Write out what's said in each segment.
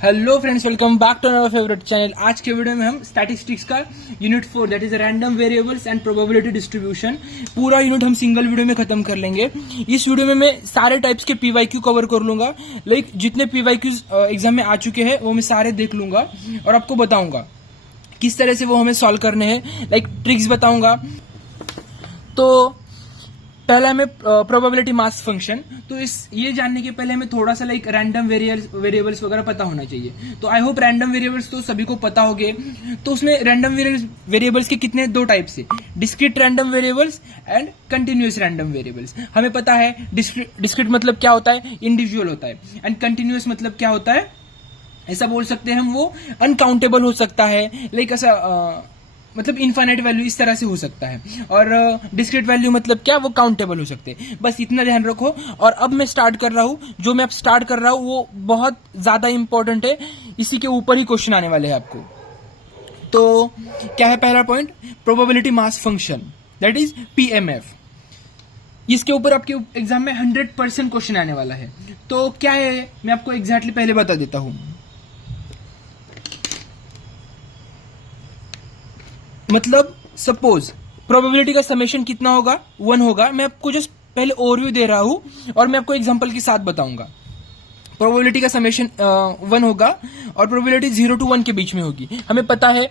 Hello friends, welcome back to our favourite channel. आज के video में हम स्टैटिस्टिक्स का unit 4 that is random variables and probability distribution पूरा यूनिट हम सिंगल वीडियो में खत्म कर लेंगे। इस वीडियो में मैं सारे टाइप्स के पीवाईक्यू कवर कर लूंगा। लाइक जितने पीवाईक्यूज एग्जाम में आ चुके हैं वो मैं सारे देख लूंगा और आपको बताऊंगा किस तरह से वो हमें सॉल्व करने हैं। लाइक ट्रिक्स बताऊंगा। तो पहले हमें प्रोबेबिलिटी मास फंक्शन, तो ये जानने के पहले हमें थोड़ा सा लाइक रैंडम वेरिएबल्स वगैरह पता होना चाहिए। तो आई होप रैंडम वेरिएबल्स तो सभी को पता होंगे। तो उसमें रैंडम वेरिएबल्स के कितने दो टाइप्स है, discrete random variables and continuous random variables. हमें पता है डिस्क्रीट मतलब क्या होता है, इंडिविजुअल होता है, एंड कंटिन्यूअस मतलब क्या होता है, ऐसा बोल सकते हैं हम, वो अनकाउंटेबल हो सकता है। लाइक ऐसा मतलब इनफाइनाइट वैल्यू इस तरह से हो सकता है। और डिस्क्रीट वैल्यू मतलब क्या, वो काउंटेबल हो सकते हैं। बस इतना ध्यान रखो। और अब मैं स्टार्ट कर रहा हूं, जो मैं अब स्टार्ट कर रहा हूं वो बहुत ज्यादा इंपॉर्टेंट है। इसी के ऊपर ही क्वेश्चन आने वाले हैं आपको। तो क्या है पहला point, probability mass function that is PMF. इसके ऊपर आपके एग्जाम में 100% क्वेश्चन आने वाला है। तो क्या है मैं आपको एग्जैक्टली पहले बता देता हूं। मतलब सपोज प्रोबेबिलिटी का समेशन कितना होगा, 1 होगा। मैं आपको जस्ट पहले ओवरव्यू दे रहा हूं और मैं आपको एग्जांपल के साथ बताऊंगा। प्रोबेबिलिटी का समेशन 1 होगा और प्रोबेबिलिटी 0 to 1 के बीच में होगी। हमें पता है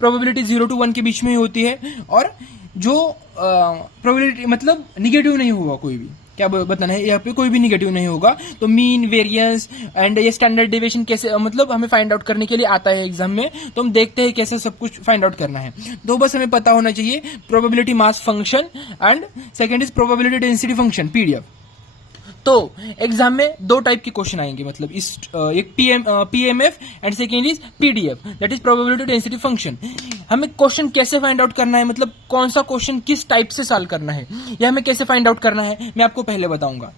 प्रोबेबिलिटी 0 to 1 के बीच में ही होती है। और जो प्रोबेबिलिटी मतलब निगेटिव नहीं होगा कोई भी, क्या बताना है यहाँ पे, कोई भी निगेटिव नहीं होगा। तो मीन, वेरिएंस एंड ये स्टैंडर्ड डेविएशन कैसे मतलब हमें फाइंड आउट करने के लिए आता है एग्जाम में। तो हम देखते हैं कैसे सब कुछ फाइंड आउट करना है। तो बस हमें पता होना चाहिए probability mass function and second is probability density function PDF. तो एग्जाम में दो टाइप के क्वेश्चन आएंगे, मतलब इस एक PMF and second is PDF that is probability density function. हमें क्वेश्चन कैसे फाइंड आउट करना है, मतलब कौन सा क्वेश्चन किस टाइप से सॉल्व करना है, या हमें कैसे फाइंड आउट करना है, मैं आपको पहले बताऊंगा।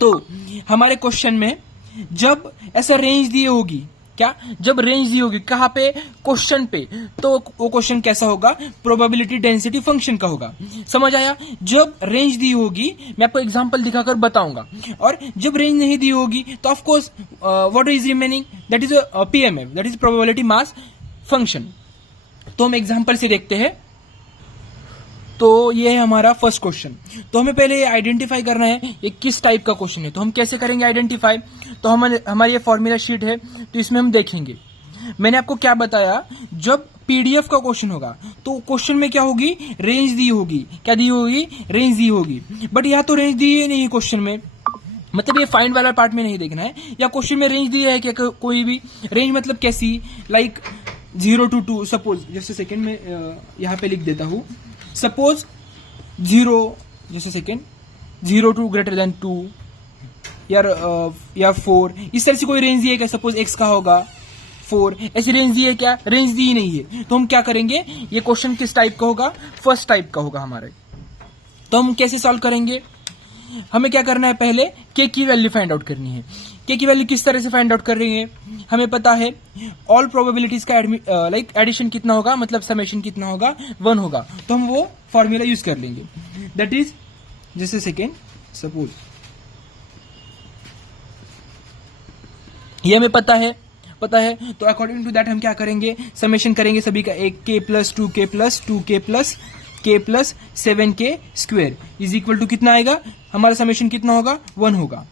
तो हमारे क्वेश्चन में जब ऐसा रेंज दी होगी, क्या जब रेंज दी होगी कहां पे, क्वेश्चन पे, तो वो क्वेश्चन कैसा होगा, प्रोबेबिलिटी डेंसिटी फंक्शन का होगा। समझ आया? जब रेंज दी होगी मैं आपको एग्जांपल दिखाकर बताऊंगा, और जब रेंज नहीं दी होगी तो of course what is remaining, that is PMF that is probability mass function. तो हम एग्जांपल से देखते हैं। तो ये है हमारा फर्स्ट क्वेश्चन। तो हमें पहले ये आइडेंटिफाई करना है ये किस टाइप का क्वेश्चन है। तो हम कैसे करेंगे आइडेंटिफाई, तो हमारी ये फॉर्मूला शीट है, तो इसमें हम देखेंगे। मैंने आपको क्या बताया, जब पीडीएफ का क्वेश्चन होगा तो क्वेश्चन में क्या होगी, रेंज दी होगी। क्या दी होगी, रेंज दी होगी। बट यहाँ तो रेंज दी ही नहीं क्वेश्चन में, मतलब ये फाइंड वाला पार्ट में नहीं देखना है। या क्वेश्चन में रेंज दी है क्या, कोई भी रेंज मतलब कैसी, लाइक 0 to 2। सपोज जैसे सेकेंड में यहाँ पे लिख देता हूं, सपोज 0 जैसे सेकेंड 0 to greater than 2 या 4, इस तरह से कोई रेंज दी है क्या। सपोज x का होगा 4, ऐसी रेंज दी है क्या, रेंज दी ही नहीं है। तो हम क्या करेंगे, ये क्वेश्चन किस टाइप का होगा, फर्स्ट टाइप का होगा हमारे। तो हम कैसे सॉल्व करेंगे, हमें क्या करना है, पहले k की वैल्यू फाइंड आउट करनी है। k की वैल्यू किस तरह से फाइंड आउट कर रही है, हमें पता है ऑल प्रोबेबिलिटीज का लाइक एडिशन कितना होगा, मतलब समेशन कितना होगा, 1 होगा। तो हम वो फॉर्मूला यूज कर लेंगे, दैट इज जैसे सेकेंड सपोज ये हमें पता है। तो अकॉर्डिंग टू दैट हम क्या करेंगे, समेशन करेंगे सभी का, एक k plus 2k plus 2k plus k plus 7k square is equal to कितना आएगा, हमारा समेशन कितना होगा, 1 होगा।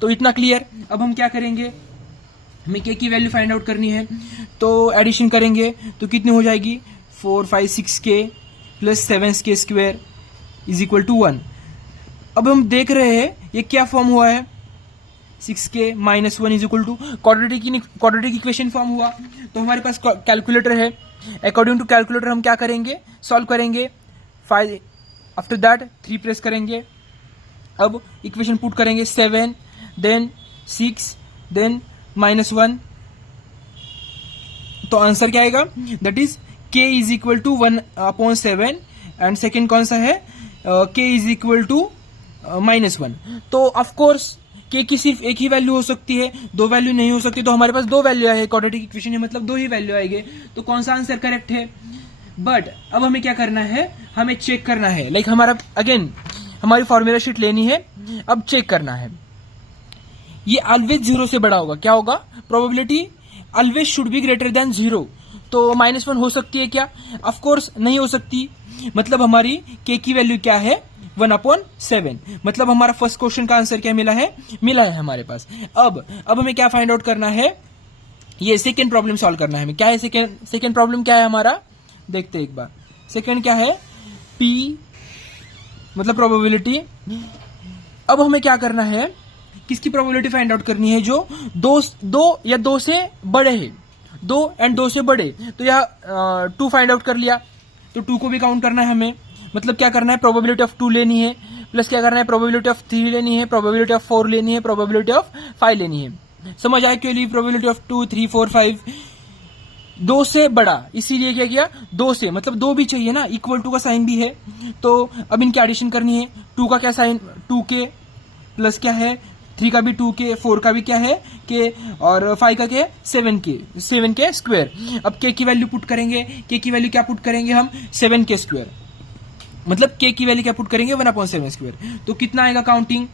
तो इतना क्लियर। अब हम क्या करेंगे, हमें k की वैल्यू फाइंड आउट करनी है। तो एडिशन करेंगे तो कितनी हो जाएगी, 4 5 6k plus 7k square is equal to 1। अब हम देख रहे हैं ये क्या फॉर्म हुआ है, 6k minus 1 is equal to quadratic equation form हुआ। तो हमारे पास कैलकुलेटर है। अकॉर्डिंग टू कैलकुलेटर हम क्या करेंगे, सॉल्व करेंगे। 5 आफ्टर दैट 3 प्रेस करेंगे। अब इक्वेशन पुट करेंगे, 7 देन 6 देन -1। तो आंसर क्या आएगा, that is k is equal to 1/7 and second कौन सा है, k इज इक्वल टू -1। तो ऑफकोर्स k की सिर्फ एक ही वैल्यू हो सकती है, दो वैल्यू नहीं हो सकती। तो हमारे पास दो वैल्यू है, क्वाड्रेटिक इक्वेशन है मतलब दो ही वैल्यू आएंगे। तो कौन सा आंसर करेक्ट है। बट अब हमें क्या करना है, हमें चेक करना है, लाइक हमारा अगेन हमारी फॉर्मूला शीट लेनी है, अब चेक करना है ये ऑलवेज 0 से बड़ा होगा। क्या होगा? Probability always should be greater than 0। तो -1 हो सकती है क्या? ऑफ कोर्स नहीं हो सकती। मतलब हमारी k की वैल्यू क्या है? 1/7। मतलब हमारा फर्स्ट क्वेश्चन का आंसर क्या मिला है हमारे पास। अब हमें क्या फाइंड आउट करना है? ये सेकेंड प्रॉब्लम सॉल्व करना है हमें। क्या है सेकेंड प्रॉब्लम? क्या है हमारा? देखते हैं एक बार। सेकेंड क्या है? P मतलब प्रोबेबिलिटी। अब हमें क्या करना है? किसकी प्रोबेबिलिटी फाइंड आउट करनी है? जो दो या दो से बड़े है। 2 से बड़े। तो यह 2 फाइंड आउट कर लिया, तो 2 को भी काउंट करना है हमें। मतलब क्या करना है? प्रोबेबिलिटी ऑफ 2 लेनी है, प्लस क्या करना है? प्रोबेबिलिटी ऑफ 3 लेनी है, प्रोबेबिलिटी ऑफ 4 लेनी है, प्रोबेबिलिटी ऑफ 5 लेनी है। समझ आया क्यों ली? प्रोबेबिलिटी ऑफ 2, 3, 4, 5 2 से बड़ा, इसीलिए क्या किया? 2 से, मतलब 2 भी चाहिए ना, इक्वल टू का साइन भी है। तो अब इनकी एडिशन करनी है। 2 का क्या साइन? 2k, प्लस क्या है? 3 का भी 2k, 4 का भी क्या है? k, और 5 का क्या है? 7k square. अब k की वैल्यू पुट करेंगे। k की वैल्यू क्या पुट करेंगे हम? 7k square. मतलब k की वैल्यू क्या पुट करेंगे? 1/7 स्क्वायर। तो कितना आएगा counting?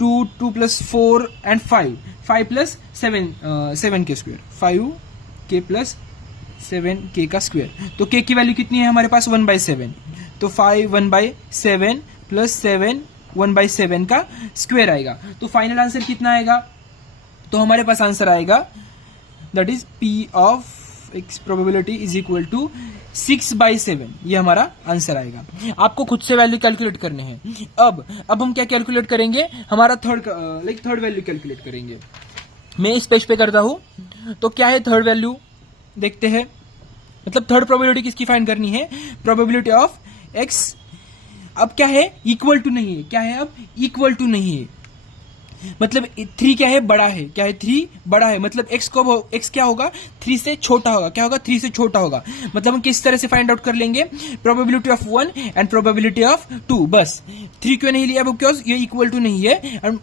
2 plus 4 and 5 plus 7k square, 5k plus 7k का स्क्वायर। तो k की वैल्यू कितनी है हमारे पास? 1/7। तो 5 1/7 प्लस 7 1/7 का स्क्वायर आएगा। तो फाइनल आंसर कितना आएगा? तो हमारे पास आंसर आएगा that is P of x probability is equal to 6/7। ये हमारा आंसर आएगा। आपको खुद से वैल्यू कैलकुलेट करने हैं। अब हम क्या कैलकुलेट करेंगे? हमारा थर्ड वैल्यू कैलकुलेट करेंगे। मैं इस पेज पे करता हूं। तो क्या है थर्ड वैल्यू? देखते हैं। मतलब थर्ड प्रोबेबिलिटी किसकी फाइंड करनी है? Probability of x। अब क्या है? इक्वल टू नहीं है। क्या है? अब इक्वल टू नहीं है। मतलब 3 क्या है? बड़ा है। क्या है? 3 बड़ा है। मतलब x क्या होगा? 3 से छोटा होगा। क्या होगा? 3 से छोटा होगा। मतलब हम किस तरह से फाइंड आउट कर लेंगे? Probability of 1 and probability of 2। बस 3 क्यों नहीं लिया? बिकॉज ये इक्वल टू नहीं है एंड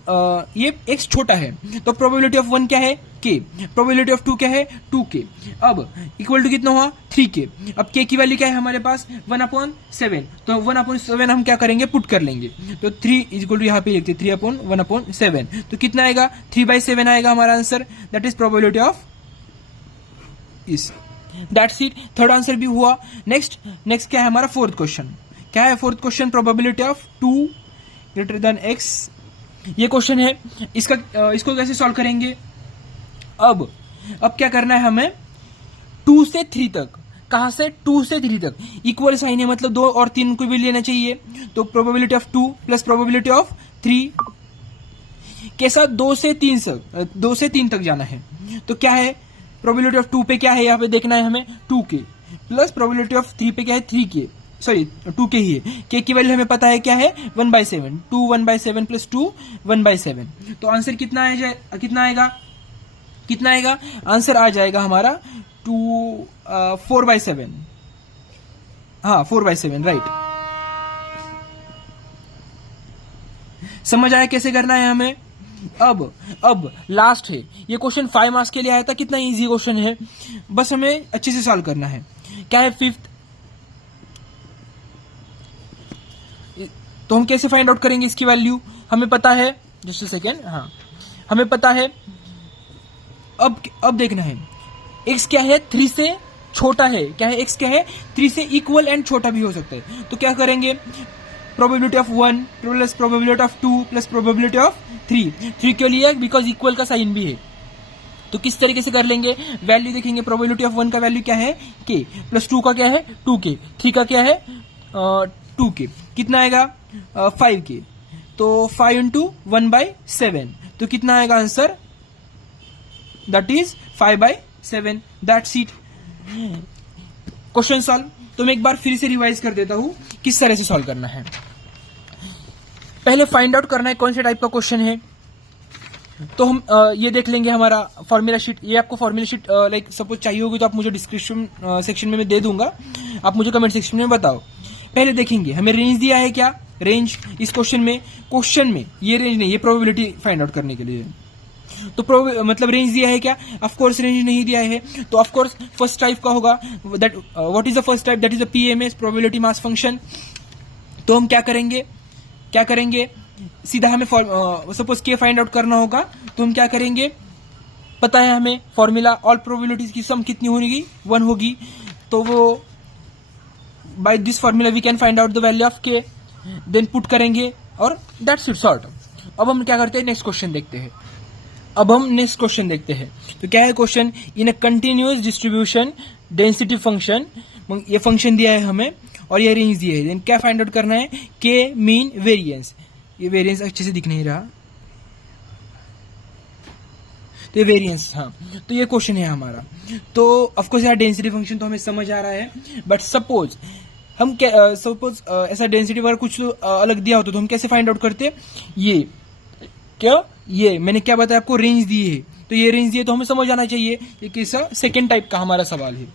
ये x छोटा है। तो प्रोबेबिलिटी ऑफ 1 क्या है? k। प्रोबेबिलिटी ऑफ 2 क्या है? 2k। अब इक्वल टू कितना हुआ? 3k। अब k की वैल्यू क्या है हमारे पास? 1/7। तो 1/7 हम क्या करेंगे? पुट कर लेंगे। तो 3 इक्वल टू यहाँ पे लिखते 3/1/7। तो कितना आएगा? 3/7 आएगा हमारा answer. That is probability of this. That's it. Third answer भी हुआ। नेक्स्ट क्या है हमारा? Fourth question. क्या है fourth question? Probability of 2 greater than x। ये क्वेश्चन है। इसको कैसे सॉल्व करेंगे? अब क्या करना है हमें? 2 से 3 तक। कहां से? 2 से 3 तक इक्वल साइन है, मतलब 2 और 3 को भी लेना चाहिए। तो probability of 2 plus probability of 3 के साथ 2 से 3 तक जाना है। तो क्या है? प्रोबेबिलिटी ऑफ 2 पे क्या है? यहाँ पे देखना है हमें 2k, प्लस प्रोबेबिलिटी ऑफ 3 पे क्या है? 3k, सॉरी 2k ही है। k की वैल्यू हमें पता है क्या है? 1/7। 2 1/7 प्लस 2 1/7। तो आंसर कितना आएगा? आंसर आ जाएगा हमारा 4/7। हाँ 4/7 राइट। समझ आया कैसे करना है हमें? अब लास्ट है। ये क्वेश्चन 5 मार्क्स के लिए आया था। कितना इजी क्वेश्चन है, बस हमें अच्छे से सॉल्व करना है। क्या है? फिफ्थ। तो हम कैसे फाइंड आउट करेंगे इसकी वैल्यू? हमें पता है, जस्ट अ सेकेंड। हाँ हमें पता है। अब देखना है x क्या है? 3 से छोटा है। क्या है? x क्या है? 3 से इक्वल एंड छोटा भी हो सकता है। तो क्या करेंगे? Probability of 1 plus probability of 2 plus probability of 3 क्यों लिया? बिकॉज इक्वल का साइन भी है। तो किस तरीके से कर लेंगे? वैल्यू देखेंगे। प्रोबेबिलिटी ऑफ 1 का वैल्यू क्या है? k, प्लस 2 का क्या है? 2k, 3 का क्या है? 2k। कितना आएगा? 5k। तो 5 इंटू 1/7। तो कितना आएगा answer? That is 5/7। That's it. Question solve. तो मैं एक बार फिर से रिवाइज कर देता हूं किस तरह से सॉल्व करना है। पहले फाइंड आउट करना है कौन से टाइप का क्वेश्चन है। तो हम ये देख लेंगे हमारा फॉर्मूला शीट। ये आपको फॉर्मूला शीट लाइक सपोज चाहिए होगी तो आप मुझे डिस्क्रिप्शन सेक्शन में मैं दे दूंगा। आप मुझे कमेंट सेक्शन में बताओ। पहले देखेंगे हमें रेंज दिया है। क्या रेंज? इस क्वेश्चन में ये रेंज नहीं, ये प्रोबेबिलिटी फाइंड आउट करने के लिए। तो मतलब रेंज दिया है क्या? ऑफ कोर्स रेंज नहीं दिया है। तो ऑफ कोर्स फर्स्ट टाइप का होगा। That what is the first type? That is the PMS, probability mass function. तो हम क्या करेंगे? सीधा हमें सपोज के फाइंड आउट करना होगा, तो हम क्या करेंगे, पता है हमें फॉर्मूला, ऑल प्रोबेबिलिटीज की सम कितनी होगी, 1 होगी, तो वो by this formula we can find out the value of k, then put करेंगे और दैट्स इट सॉर्ट। अब हम क्या करते हैं, नेक्स्ट क्वेश्चन देखते हैं। तो क्या है question, in a continuous distribution density function, ये फंक्शन दिया है हमें और ये रेंज दिया है, देन क्या फाइंड आउट करना है, के मीन वेरिएंस। ये वेरिएंस अच्छे से दिख नहीं रहा, तो ये वेरिएंस, हाँ, तो ये क्वेश्चन है हमारा। तो ऑफकोर्स यार डेंसिटी फंक्शन तो हमें समझ आ रहा है, बट सपोज हम ऐसा डेंसिटी वगैरह कुछ अलग दिया होता तो हम कैसे फाइंड आउट करते, ये मैंने क्या बताया आपको, रेंज दी है, तो ये रेंज दिए तो हमें समझ आना चाहिए कि कैसा सेकेंड टाइप का हमारा सवाल है।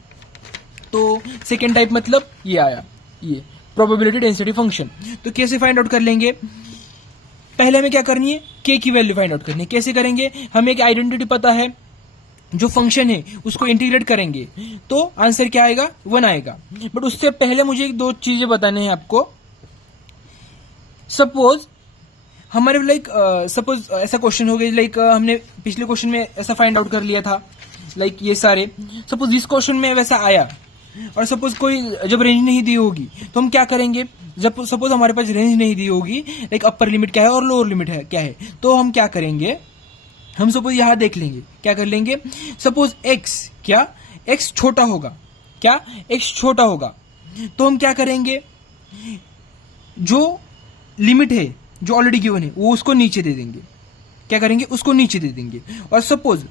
तो सेकेंड टाइप मतलब ये आया, ये प्रोबेबिलिटी डेंसिटी फंक्शन। तो कैसे फाइंड आउट कर लेंगे, पहले हमें क्या करनी है, के की वैल्यू फाइंड आउट करनी है। कैसे करेंगे, हमें एक आइडेंटिटी पता है, जो फंक्शन है उसको इंटीग्रेट करेंगे तो आंसर क्या आएगा, 1 आएगा। बट उससे पहले मुझे 2 चीजें बताने हैं आपको। सपोज हमारे सपोज ऐसा क्वेश्चन हो गया, हमने पिछले क्वेश्चन में ऐसा फाइंड आउट कर लिया था, ये सारे, सपोज इस क्वेश्चन में वैसा आया, और सपोज कोई जब रेंज नहीं दी होगी तो हम क्या करेंगे, जब सपोज हमारे पास रेंज नहीं दी होगी, अपर लिमिट क्या है और लोअर लिमिट है क्या है, तो हम क्या करेंगे, हम सपोज यहां देख लेंगे, क्या कर लेंगे, सपोज x छोटा होगा, x छोटा होगा, तो हम क्या करेंगे, जो लिमिट है जो ऑलरेडी गिवन है वो उसको नीचे दे देंगे, क्या करेंगे, उसको नीचे दे देंगे। और सपोज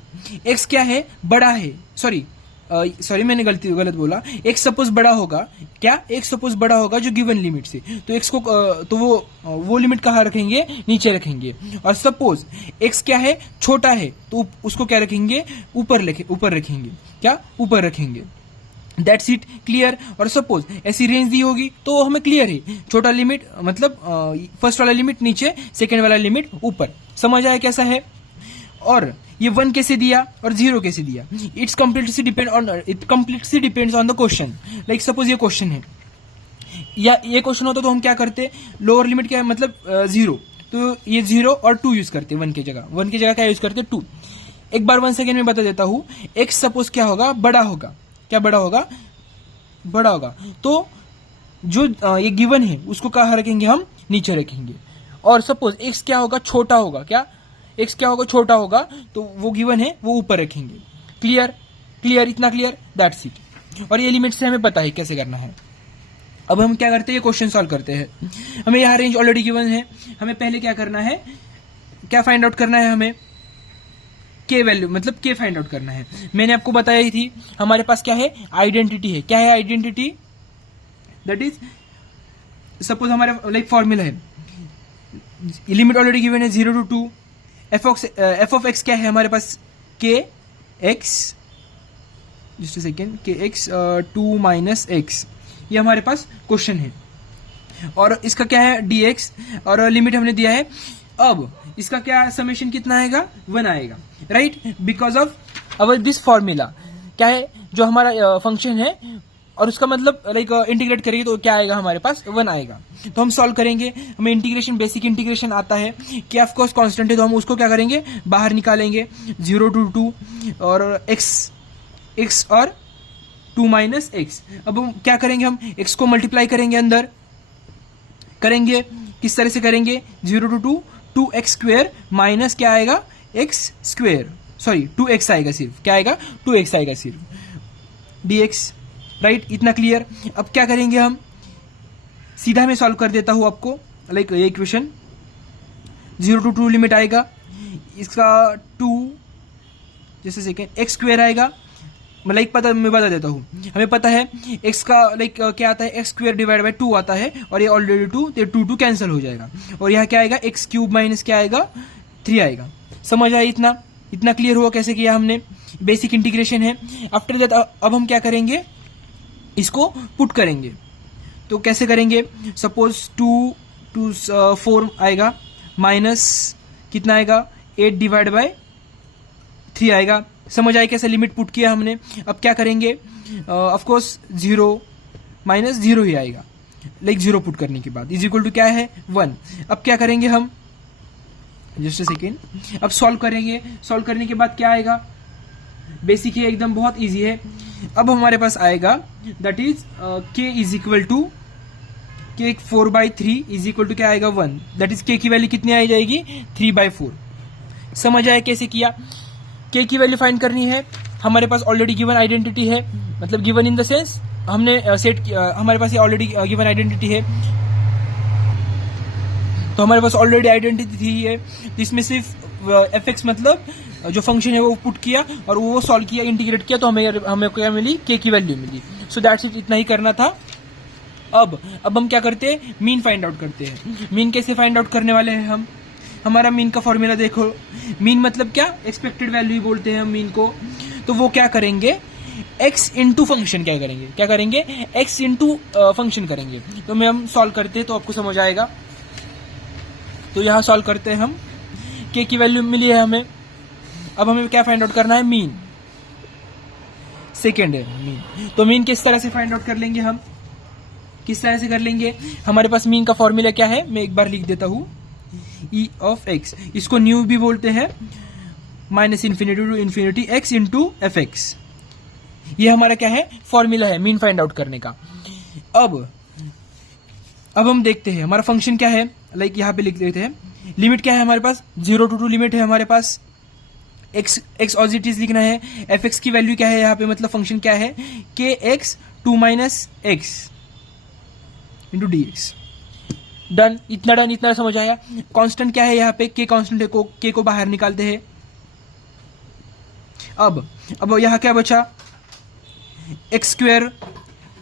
x क्या है, बड़ा है, सॉरी मैंने गलत बोला, x सपोज बड़ा होगा, x सपोज बड़ा होगा जो गिवन लिमिट से, तो x को तो वो लिमिट कहाँ रखेंगे, नीचे रखेंगे। और सपोज x क्या है, छोटा है, तो उसको क्या रखेंगे, ऊपर रखेंगे, ऊपर रखेंगे। That's it, clear. और सपोज ऐसी रेंज दी होगी तो हमें क्लियर है, छोटा लिमिट मतलब फर्स्ट वाला लिमिट नीचे, सेकेंड वाला लिमिट ऊपर। समझ आया कैसा है। और ये 1 कैसे दिया और 0 कैसे दिया, it completely depends on the question. Suppose ये क्वेश्चन है, या ये क्वेश्चन होता तो हम क्या करते, लोअर लिमिट क्या है मतलब 0, तो ये 0 और 2 यूज करते, 1 की जगह क्या यूज करते, 2। एक बार 1 सेकेंड में बता देता हूं, x सपोज क्या होगा, बड़ा होगा, बड़ा होगा, तो जो ये गिवन है उसको कहाँ रखेंगे, हम नीचे रखेंगे। और सपोज x क्या होगा, छोटा होगा, x क्या होगा, छोटा होगा, तो वो गिवन है वो ऊपर रखेंगे। क्लियर, इतना क्लियर, दैट्स इट। और ये लिमिट से हमें पता है कैसे करना है। अब हम क्या करते हैं, ये क्वेश्चन सॉल्व करते हैं। हमें यहाँ रेंज ऑलरेडी गिवन है, हमें पहले क्या करना है, क्या फाइंड आउट करना है, हमें के वैल्यू मतलब के फाइंड आउट करना है। मैंने आपको बताया ही थी, हमारे पास क्या है, आइडेंटिटी है। क्या है आइडेंटिटी, दैट इज सपोज हमारे फॉर्मूला है, लिमिट ऑलरेडी गिवन है 0 to 2, एफ ऑफ एक्स क्या है हमारे पास, के एक्स, जस्ट सेकेंड, के एक्स 2 - x, ये हमारे पास क्वेश्चन है। और इसका क्या है, dx, और लिमिट हमने दिया है। अब इसका क्या समेशन कितना आएगा, 1 आएगा, right, because of our this formula. क्या है, जो हमारा फंक्शन है और उसका मतलब इंटीग्रेट करेंगे तो क्या आएगा हमारे पास, 1 आएगा। तो हम सॉल्व करेंगे, हमें इंटीग्रेशन, बेसिक इंटीग्रेशन आता है कि ऑफ कोर्स कांस्टेंट है, तो हम उसको क्या करेंगे, बाहर निकालेंगे, 0 to 2 और x और 2 - x। अब हम क्या करेंगे, हम x को मल्टीप्लाई करेंगे, अंदर करेंगे, किस तरह से करेंगे, 0 to 2 2x² माइनस क्या आएगा, x², सॉरी 2x आएगा सिर्फ, क्या आएगा, 2x आएगा सिर्फ, dx, राइट, इतना क्लियर। अब क्या करेंगे, हम सीधा मैं सॉल्व कर देता हूं आपको, ये इक्वेशन 0 to 2 लिमिट आएगा, इसका 2 जैसे सेकेंड x² आएगा, मैं बता देता हूँ, हमें पता है x का क्या आता है, x² / 2 आता है, और ये ऑलरेडी 2, तो 2 कैंसिल हो जाएगा, और यहाँ क्या आएगा, x³ माइनस क्या आएगा, 3 आएगा। समझ आया, इतना क्लियर हुआ कैसे किया हमने, बेसिक इंटीग्रेशन है। आफ्टर दैट अब हम क्या करेंगे, इसको पुट करेंगे। तो कैसे करेंगे, सपोज 2 to 4 आएगा, माइनस कितना आएगा, 8 / 3 आएगा। समझ आए कैसे लिमिट पुट किया हमने। अब क्या करेंगे, ऑफ कोर्स 0 - 0 ही आएगा, 0 पुट करने के बाद इज इक्वल टू क्या है, 1। अब क्या करेंगे, हम जस्ट अ सेकेंड। अब सॉल्व करेंगे, सॉल्व करने के बाद क्या आएगा, बेसिक है एकदम, बहुत इजी है। अब हमारे पास आएगा that is k is equal to k 4/3 is equal to क्या आएगा 1, दैट इज के की वैल्यू कितनी आ जाएगी 3/4। समझ आया कैसे किया। के की वैल्यू फाइंड करनी है, हमारे पास ऑलरेडी गिवन आइडेंटिटी है, मतलब गिवन इन द सेंस हमने सेट हमारे पास ये ऑलरेडी गिवन आइडेंटिटी है, तो हमारे पास ऑलरेडी आइडेंटिटी थी है, तो इसमें सिर्फ एफ एक्स मतलब जो फंक्शन है वो पुट किया और वो सॉल्व किया, इंटीग्रेट किया, तो हमें क्या मिली, के की वैल्यू मिली। सो दैट्स इट, इतना ही करना था। अब हम क्या करते हैं, मीन फाइंड आउट करते हैं। मीन कैसे फाइंड आउट करने वाले हैं हम, हमारा मीन का फॉर्मूला देखो। मीन मतलब क्या, एक्सपेक्टेड वैल्यू ही बोलते हैं हम मीन को। तो वो क्या करेंगे, x इंटू फंक्शन क्या करेंगे, x इंटू फंक्शन करेंगे। तो मैं हम सॉल्व करते हैं तो आपको समझ आएगा। तो यहां सॉल्व करते हैं हम, k की वैल्यू मिली है हमें। अब हमें क्या फाइंड आउट करना है, मीन। सेकेंड है मीन, तो मीन किस तरह से फाइंड आउट कर लेंगे हम, किस तरह से कर लेंगे, हमारे पास मीन का फॉर्मूला क्या है, मैं एक बार लिख देता हूं, ई ऑफ एक्स, इसको न्यू भी बोलते हैं, minus infinity to infinity x into f x. ये हमारा क्या है, फॉर्मूला है मीन फाइंड आउट करने का। अब हम देखते हैं हमारा फंक्शन क्या है, लाइक यहां पे लिख देते हैं, लिमिट क्या है हमारे पास, 0 to 2 लिमिट है हमारे पास, एक्स ऑज इट इज लिखना है, एफ एक्स की वैल्यू क्या है यहाँ पे, मतलब फंक्शन क्या है, के x 2 - x into D x. Done, इतना समझ आया। कांस्टेंट क्या है यहाँ पे, के कांस्टेंट है, के को बाहर निकालते हैं। अब यहाँ क्या बचा, एक्स स्क्वायर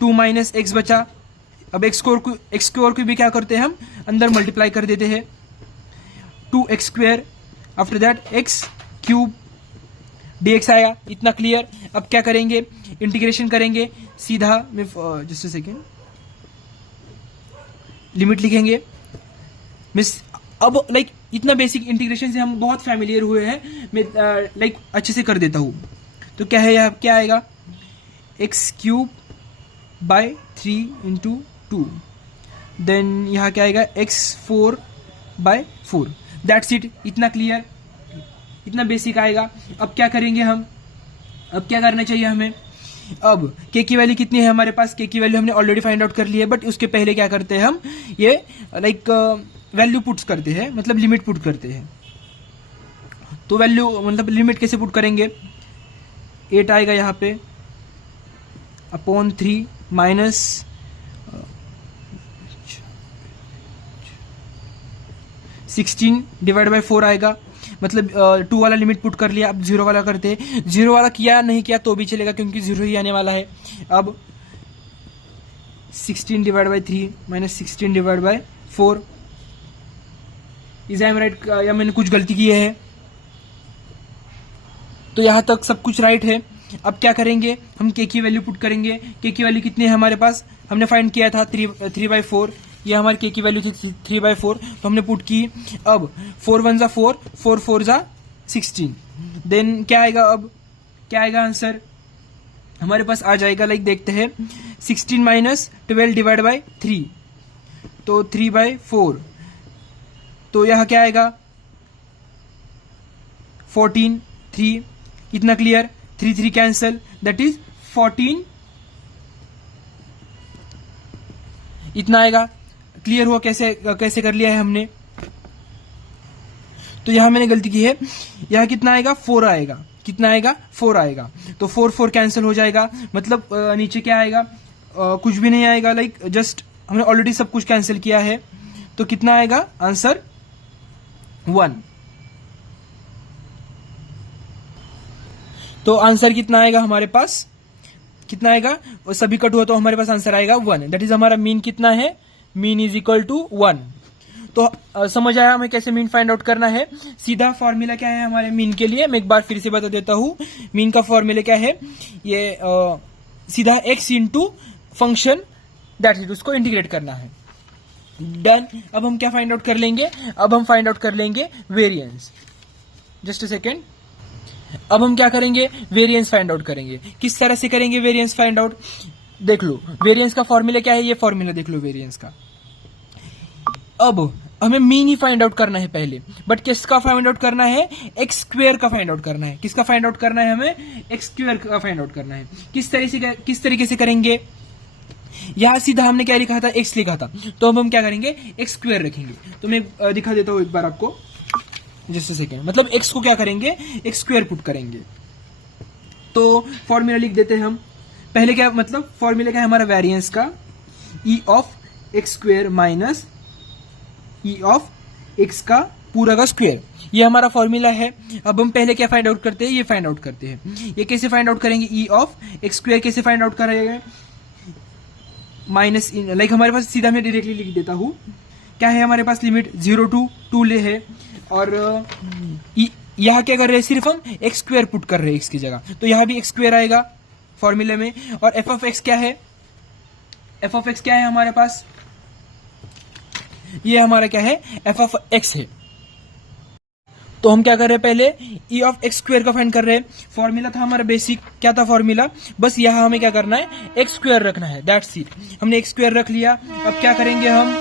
2 - x बचा। अब एक्स स्क्वायर को भी क्या करते हैं हम, अंदर मल्टीप्लाई कर देते हैं, 2x², after that x cube dx आया। इतना क्लियर। अब क्या करेंगे, इंटीग्रेशन करेंगे सीधा, मैं जस्ट अ सेकेंड, लिमिट लिखेंगे मिस। अब लाइक इतना बेसिक इंटीग्रेशन से हम बहुत फैमिलियर हुए हैं, मैं लाइक अच्छे से कर देता हूं। तो क्या है यहाँ, क्या आएगा, x³/3 × 2, देन यहाँ क्या आएगा, x4/4। दैट्स इट, इतना क्लियर, इतना बेसिक आएगा। अब क्या करेंगे हम, अब क्या करना चाहिए हमें, अब के की वैल्यू कितनी है हमारे पास, के की वैल्यू हमने ऑलरेडी फाइंड आउट कर ली है, बट उसके पहले क्या करते हैं हम, ये लाइक वैल्यू पुट्स करते हैं, मतलब लिमिट पुट करते हैं। तो वैल्यू मतलब लिमिट कैसे पुट करेंगे, 8 आएगा यहाँ पे /3 माइनस 16/4 आएगा, मतलब 2 वाला लिमिट पुट कर लिया। अब 0 वाला करते हैं, 0 वाला किया नहीं किया तो भी चलेगा क्योंकि 0 ही आने वाला है। अब 16/3 minus 16/4, is I am right या मैंने कुछ गलती की है, तो यहां तक सब कुछ राइट है। अब क्या करेंगे, हम के की वैल्यू पुट करेंगे। के की वैल्यू कितनी है हमारे पास, हमने फाइंड किया था 3/4, ये हमारी के की वैल्यू थी 3/4, तो हमने पुट की। अब 4 × 1 = 4, 4 × 4 = 16, देन क्या आएगा, अब क्या आएगा आंसर हमारे पास आ जाएगा, लाइक देखते हैं, 16 - 12/3, तो 3/4, तो यहां क्या आएगा 14, 3, इतना क्लियर, 3 कैंसल, दैट इज 14, इतना आएगा। क्लियर हुआ कैसे कर लिया है हमने। तो यहां मैंने गलती की है, यहां कितना आएगा 4 आएगा, कितना आएगा 4 आएगा, तो 4 कैंसिल हो जाएगा, मतलब नीचे क्या आएगा, कुछ भी नहीं आएगा, लाइक जस्ट हमने ऑलरेडी सब कुछ कैंसिल किया है। तो कितना आएगा आंसर 1। तो आंसर कितना आएगा हमारे पास, कितना आएगा, और सभी कट हुआ तो हमारे पास आंसर आएगा 1। दैट इज हमारा मीन कितना है, मीन इज इक्वल टू 1। तो समझ आया हमें कैसे मीन फाइंड आउट करना है। सीधा फॉर्मूला क्या है हमारे मीन के लिए, मैं एक बार फिर से बता देता हूं। मीन का फॉर्मूला क्या है, ये सीधा x into function, that is, उसको इंटीग्रेट करना है। डन। अब हम क्या फाइंड आउट कर लेंगे, अब हम फाइंड आउट कर लेंगे वेरिएंस। Just a second. अब हम क्या करेंगे, वेरिएंस फाइंड आउट करेंगे। किस तरह से करेंगे वेरिएंस फाइंड आउट, देख लो वेरिएंस का फॉर्मूला क्या है, ये फॉर्मूला देख लो वेरिएंस का। अब हमें मीन ही फाइंड आउट करना है पहले, बट किसका फाइंड आउट करना है, एक्स स्क्वेयर का फाइंड आउट करना है। किसका फाइंड आउट करना है, हमें एक्स स्क्वेयर का फाइंड आउट करना है। किस तरीके से करेंगे, यहां सीधा हमने क्या लिखा था, एक्स लिखा था, तो अब हम क्या करेंगे, एक्स स्क्वेयर रखेंगे। तो मैं दिखा देता हूं एक बार आपको, जस्ट सेकेंड। मतलब एक्स को क्या करेंगे, एक्स स्क्वेयर पुट करेंगे। तो फॉर्मूला लिख देते हैं हम पहले। क्या मतलब फॉर्मूला क्या है हमारा, वेरिएंस का, ई of x square minus e of x का पूरा का स्क्वेयर, ये हमारा फॉर्मूला है। अब हम पहले क्या फाइंड आउट करते हैं, ये फाइंड आउट करते हैं। ये कैसे फाइंड आउट करेंगे, ई ऑफ एक्स स्क्वेयर कैसे फाइंड आउट करेंगे, माइनस लाइक हमारे पास सीधा मैं डायरेक्टली लिख देता हूं, क्या है हमारे पास लिमिट 0 to 2 ले है, और यहां क्या कर रहे हैं, सिर्फ हम एक्स स्क्वेयर पुट कर रहे हैं एक्स की जगह, तो यहां भी एक्स स्क्वेयर आएगा फॉर्मूले में। और एफ ऑफ एक्स क्या है, एफ ऑफ एक्स क्या है हमारे पास, ये हमारा क्या है, एफ ऑफ एक्स है। तो हम क्या कर रहे हैं, पहले ई ऑफ एक्स स्क्वेयर का फाइंड कर रहे हैं। फॉर्मूला था हमारा बेसिक, क्या था फॉर्मूला, बस यहां हमें क्या करना है, एक्स स्क्वेयर रखना है, दैट्स इट। हमने एक्स स्क्वेयर रख लिया। अब क्या करेंगे, हम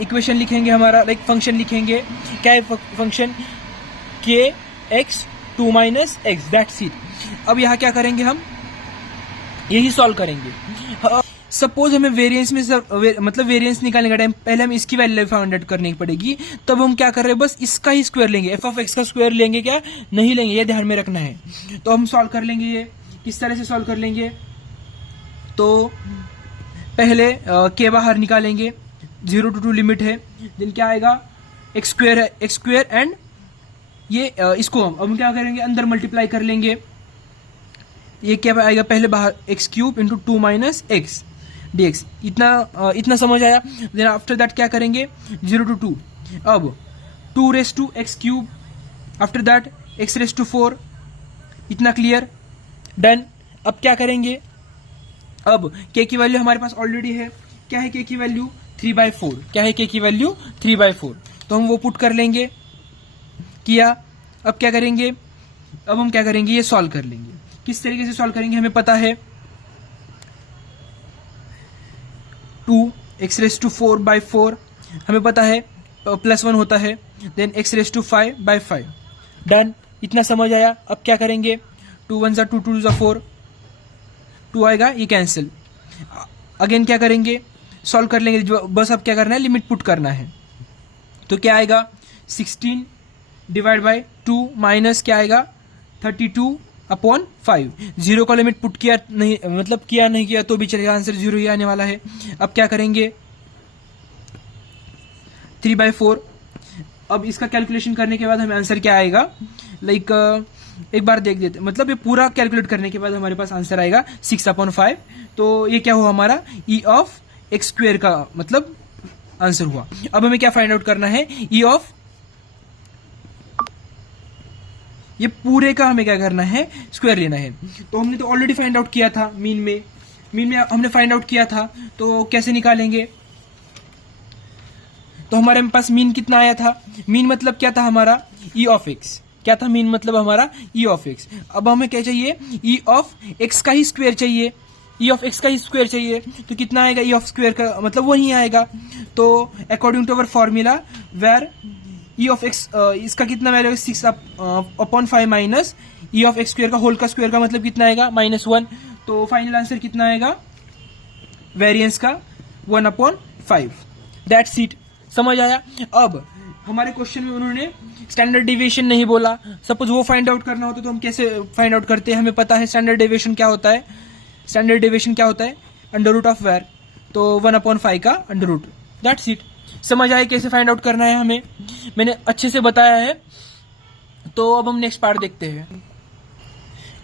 इक्वेशन लिखेंगे हमारा, लाइक फंक्शन लिखेंगे। क्या है फंक्शन, के x 2 minus x, that's it. अब यहां क्या करेंगे, हम यही सॉल्व करेंगे। सपोज हमें वेरिएंस में मतलब वेरिएंस निकालने का टाइम पहले हम इसकी वैल्यू फाइंड आउट करनी पड़ेगी, तब हम क्या कर रहे हैं, बस इसका ही स्क्वायर लेंगे, एफ ऑफ एक्स का स्क्वायर लेंगे, क्या नहीं लेंगे, ये ध्यान में रखना है। तो हम सॉल्व कर लेंगे, ये किस तरह से सॉल्व कर लेंगे, तो पहले के बाहर निकालेंगे, 0 to 2 लिमिट है, देन क्या आएगा, एक्स स्क्वेयर है, एक्स स्क्वेयर एंड ये इसको हम क्या करेंगे, अंदर मल्टीप्लाई कर लेंगे। ये क्या आएगा, पहले बाहर x cube into 2 minus x dx, इतना समझ आया। देन आफ्टर दैट क्या करेंगे, 0 to 2, अब 2 raised to x cube, after that x raised to 4, इतना क्लियर, डन। अब क्या करेंगे, अब k की वैल्यू हमारे पास ऑलरेडी है, क्या है k की वैल्यू, 3/4, क्या है k की वैल्यू 3/4, तो हम वो पुट कर लेंगे, किया। अब क्या करेंगे, अब हम क्या करेंगे, ये सॉल्व कर लेंगे। किस तरीके से सॉल्व करेंगे, हमें पता है, 2x raised to 4/4 हमें पता है, +1 होता है, then x raised to 5/5, done, इतना समझ आया। अब क्या करेंगे, 2 1 2 2 4, 2 आएगा, ये कैंसिल। अगेन क्या करेंगे, सॉल्व कर लेंगे, बस अब क्या करना है, लिमिट पुट करना है। तो क्या आएगा, 16 डिवाइड बाय 2 माइनस क्या आएगा, 32/5। 0 का लिमिट पुट किया नहीं, मतलब किया नहीं किया तो भी चलेगा, आंसर 0 ही आने वाला है। अब क्या करेंगे, 3/4। अब इसका कैलकुलेशन करने के बाद हमें आंसर क्या आएगा, लाइक एक बार देख देते, मतलब ये पूरा कैलकुलेट करने के बाद हमारे पास आंसर आएगा 6/5। तो ये क्या हुआ हमारा, ई ऑफ एक्स स्क्वेयर का मतलब आंसर हुआ। अब हमें क्या फाइंड आउट करना है, ई ऑफ, ये पूरे का हमें क्या करना है, स्क्वायर लेना है। तो हमने तो ऑलरेडी फाइंड आउट किया था, मीन में हमने फाइंड आउट किया था, तो कैसे निकालेंगे, तो हमारे पास मीन कितना आया था, मीन मतलब क्या था हमारा, ई ऑफ एक्स, क्या था मीन मतलब हमारा, ई ऑफ एक्स। अब हमें क्या चाहिए, ई ऑफ एक्स का ही स्क्वायर चाहिए, ई ऑफ एक्स का ही स्क्वायर चाहिए, तो कितना आएगा, ई ऑफ स्क्वायर का मतलब वही आएगा। तो according to our formula, where e of x, इसका कितना वैल्यू है, 6/5 minus e of x square का होल का स्क्वायर का मतलब कितना आएगा, -1। तो फाइनल आंसर कितना आएगा, वेरिएंस का 1/5, दैट्स इट। समझ आया। अब हमारे क्वेश्चन में उन्होंने स्टैंडर्ड डेविएशन नहीं बोला, सपोज वो फाइंड आउट करना होता तो हम कैसे फाइंड आउट करते हैं, हमें पता है स्टैंडर्ड डेविएशन क्या होता है, स्टैंडर्ड डेविएशन क्या होता है, अंडर रूट ऑफ वेर, तो 1/5 का अंडर रूट, दैट्स इट। समझ आए कैसे फाइंड आउट करना है हमें, मैंने अच्छे से बताया है। तो अब हम नेक्स्ट पार्ट देखते हैं।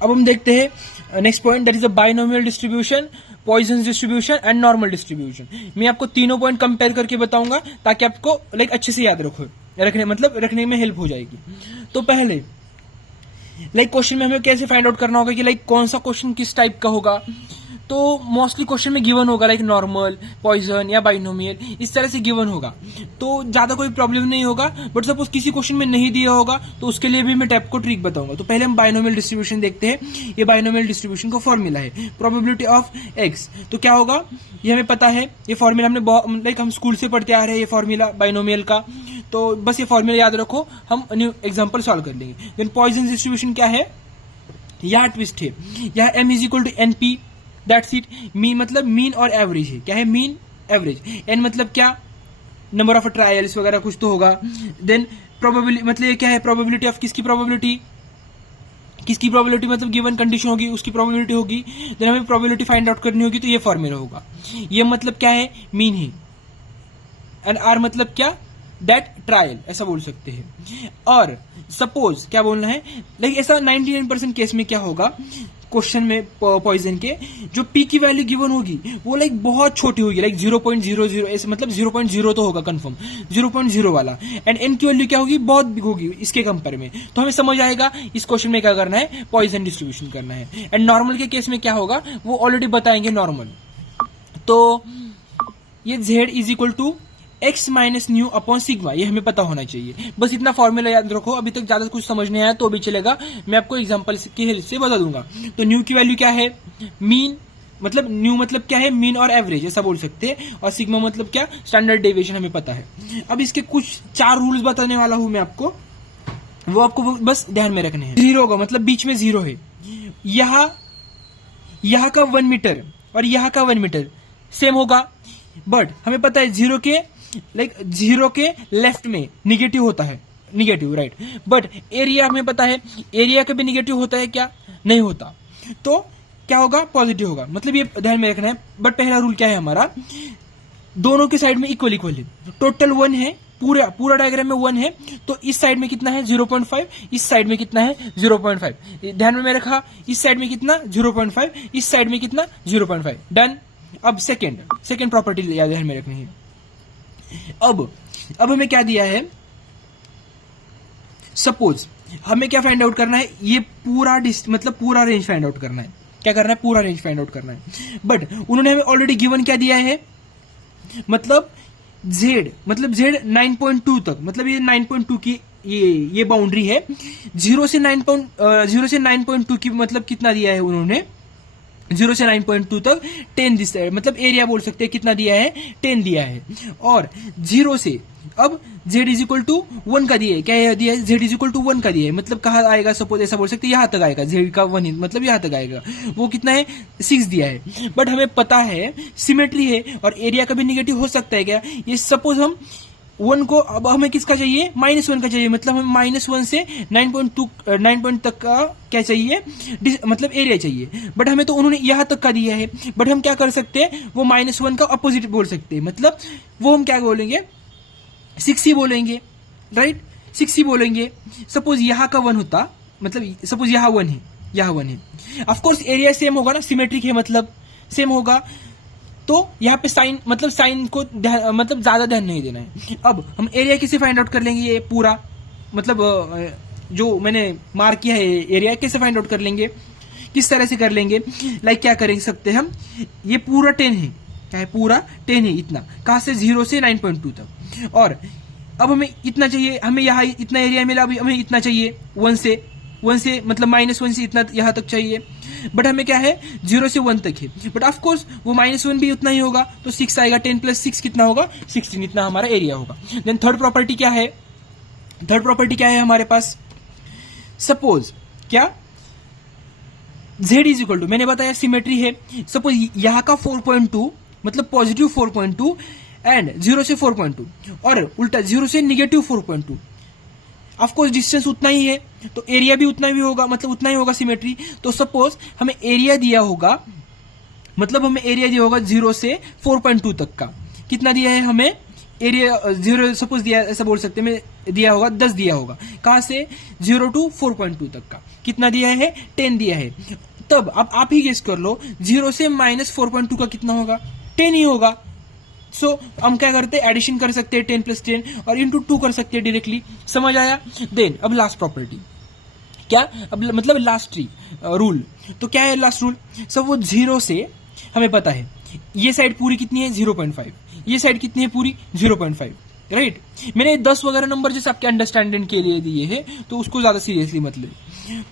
अब हम देखते हैं next point, that is a binomial distribution, Poisson distribution and normal distribution. मैं आपको तीनों पॉइंट कंपेयर करके बताऊंगा ताकि आपको लाइक अच्छे से याद रखने में हेल्प हो जाएगी। तो पहले लाइक क्वेश्चन में हमें कैसे फाइंड आउट करना होगा कि लाइक कौन सा क्वेश्चन किस टाइप का होगा। तो मोस्टली क्वेश्चन में गिवन होगा लाइक नॉर्मल, पॉइजन या बाइनोमियल, इस तरह से गिवन होगा, तो ज्यादा कोई प्रॉब्लम नहीं होगा। बट सपोज किसी क्वेश्चन में नहीं दिया होगा तो उसके लिए भी मैं टाइप को ट्रिक बताऊंगा। तो पहले हम बाइनोमियल डिस्ट्रीब्यूशन देखते हैं। ये बाइनोमियल डिस्ट्रीब्यूशन का फॉर्मूला है प्रोबेबिलिटी ऑफ एक्स। तो क्या होगा, ये हमें पता है, ये फॉर्मूला हमने लाइक हम स्कूल से पढ़ते आ रहे हैं, ये फॉर्मूला बाइनोमियल का। तो बस ये फॉर्मूला याद रखो, हम न्यू एग्जाम्पल सॉल्व कर लेंगे। देन पॉइजन डिस्ट्रीब्यूशन क्या है, यहाँ ट्विस्ट है, यहाँ m is equal to n p, that's it. Mean मतलब मीन और एवरेज है, क्या है, मीन एवरेज। n मतलब क्या, नंबर ऑफ ट्रायल्स वगैरह कुछ तो होगा। देन प्रोबेबिलिटी मतलब ये क्या है, प्रोबेबिलिटी ऑफ किसकी प्रोबेबिलिटी, किसकी प्रोबेबिलिटी मतलब गिवन कंडीशन होगी उसकी प्रोबेबिलिटी होगी। देन हमें प्रोबेबिलिटी फाइंड आउट करनी होगी, तो ये फॉर्मूला होगा। ये मतलब क्या है, मीन है। एंड आर मतलब क्या, दैट ट्रायल, ऐसा बोल सकते हैं। और सपोज क्या बोलना है, लाइक ऐसा 99% केस में क्या होगा क्वेश्चन में पॉइजन के, जो पी की वैल्यू गिवन होगी वो लाइक बहुत छोटी होगी, लाइक 0.00, ऐसे मतलब 0.0 तो होगा कंफर्म, 0.0 वाला। एंड एन की वैल्यू क्या होगी, बहुत बिग होगी इसके कंपेयर में। तो हमें समझ आएगा इस क्वेश्चन में क्या करना है, पॉइजन डिस्ट्रीब्यूशन करना है। एंड नॉर्मल के केस में क्या होगा वो ऑलरेडी बताएंगे नॉर्मल। तो ये z is equal to x minus mu upon sigma, ये हमें पता होना चाहिए। बस इतना फॉर्मूला याद रखो। अभी तक ज्यादा कुछ समझ नहीं आया तो भी चलेगा, मैं आपको एग्जांपल की हेल्प से बता दूंगा। तो न्यू की वैल्यू क्या है, मीन मतलब न्यू मतलब क्या है, मीन और एवरेज ऐसा बोल सकते हैं। और सिग्मा मतलब क्या, स्टैंडर्ड डेविएशन हमें पता है। अब इसके कुछ 4 रूल्स बताने वाला हूं मैं आपको, वो आपको बस ध्यान में रखने हैं। 0 का मतलब बीच में 0 है, यहाँ का 1 मीटर और यहाँ का 1 मीटर सेम होगा। बट हमें पता है 0 के लाइक 0 के लेफ्ट में निगेटिव होता है, निगेटिव राइट। बट एरिया हमें पता है, एरिया का भी निगेटिव होता है क्या, नहीं होता। तो क्या होगा, पॉजिटिव होगा, मतलब ये ध्यान में रखना है। बट पहला रूल क्या है हमारा, दोनों के साइड में इक्वल इक्वल है, टोटल 1 है, पूरा डायग्राम में 1 है। तो इस साइड में कितना है 0.5, इस साइड में कितना है 0.5, ध्यान में रखा। इस साइड में कितना 0.5, इस साइड में कितना 0.5, डन। अब सेकेंड प्रॉपर्टी ध्यान में रखनी है। अब हमें क्या दिया है, सपोज हमें क्या फाइंड आउट करना है, ये पूरा मतलब पूरा रेंज फाइंड आउट करना है। क्या करना है, पूरा रेंज फाइंड आउट करना है। बट उन्होंने हमें ऑलरेडी गिवन क्या दिया है, मतलब z 9.2 तक, मतलब ये 9.2 की ये बाउंड्री है। 0 से 9.2 की मतलब कितना दिया है उन्होंने, 0 से 9.2 तक 10 दिस है, मतलब एरिया बोल सकते हैं कितना दिया है, 10 दिया है। और 0 से अब z इज इक्वल टू 1 का दिया है, क्या दिया है, z इज इक्वल टू 1 का दिया है, मतलब कहाँ आएगा, सपोज ऐसा बोल सकते हैं यहां तक आएगा, z का 1 मतलब यहां तक आएगा। वो कितना है, 6 दिया है। बट हमें पता है सिमेट्री है और एरिया का भी निगेटिव हो सकता है क्या, ये सपोज हम 1 को, अब हमें किसका चाहिए, -1 का चाहिए, मतलब हमें -1 से 9 तक का क्या चाहिए, मतलब एरिया चाहिए। बट हमें तो उन्होंने यहां तक का दिया है। बट हम क्या कर सकते हैं, वो -1 का अपोजिट बोल सकते हैं, मतलब वो हम क्या बोलेंगे, 6 ही बोलेंगे, राइट, 6 ही बोलेंगे। सपोज यहाँ का 1 होता, मतलब सपोज यहाँ 1 है, यहाँ 1 है। ऑफकोर्स एरिया सेम होगा ना, सिमेट्रिक है मतलब सेम होगा। तो यहाँ पे साइन, मतलब साइन को मतलब ज्यादा ध्यान नहीं देना है। अब हम एरिया कैसे फाइंड आउट कर लेंगे, ये पूरा मतलब जो मैंने मार्क किया है एरिया कैसे फाइंड आउट कर लेंगे, किस तरह से कर लेंगे, लाइक क्या कर सकते हैं हम, ये पूरा 10 है, क्या है, पूरा 10 है, इतना कहां से 0 से 9.2 तक। और अब हमें इतना चाहिए, हमें यहाँ इतना एरिया मिला, अभी हमें इतना चाहिए 1 से मतलब -1 से इतना यहाँ तक चाहिए। बट हमें क्या है 0 से 1 तक है। बट ऑफ कोर्स वो -1 भी उतना ही होगा, तो 6 आएगा, 10 + 6 कितना होगा, 16, इतना हमारा एरिया होगा। देन थर्ड प्रॉपर्टी क्या है हमारे पास, सपोज क्या, z इज इक्वल टू, मैंने बताया सिमेट्री है। सपोज यहाँ का 4.2 मतलब पॉजिटिव 4.2 एंड 0 से 4.2, और उल्टा 0 से निगेटिव 4.2। ऑफकोर्स डिस्टेंस उतना ही है तो एरिया भी उतना ही होगा, मतलब उतना ही होगा सिमेट्री। तो सपोज हमें एरिया दिया होगा, मतलब हमें एरिया दिया होगा 0 से 4.2 तक का, कितना दिया है हमें एरिया, 0 सपोज दिया, ऐसा बोल सकते हैं दिया होगा 10 दिया होगा, कहां से 0 to 4.2 तक का, कितना दिया है 10 दिया है। तब अब आप ही गेस कर लो 0 से -4.2 का कितना होगा, 10 ही होगा। सो हम क्या करते हैं, एडिशन कर सकते हैं 10 + 10 और इंटू 2 कर सकते हैं डायरेक्टली, समझ आया। देन अब लास्ट प्रॉपर्टी क्या, अब मतलब लास्ट रूल, तो क्या है लास्ट रूल, सब वो 0 से हमें पता है ये साइड पूरी कितनी है 0.5, ये साइड कितनी है पूरी 0.5, राइट। मैंने 10 वगैरह नंबर जैसे आपके अंडरस्टैंडिंग के लिए दिए हैं, तो उसको ज्यादा सीरियसली मत ले।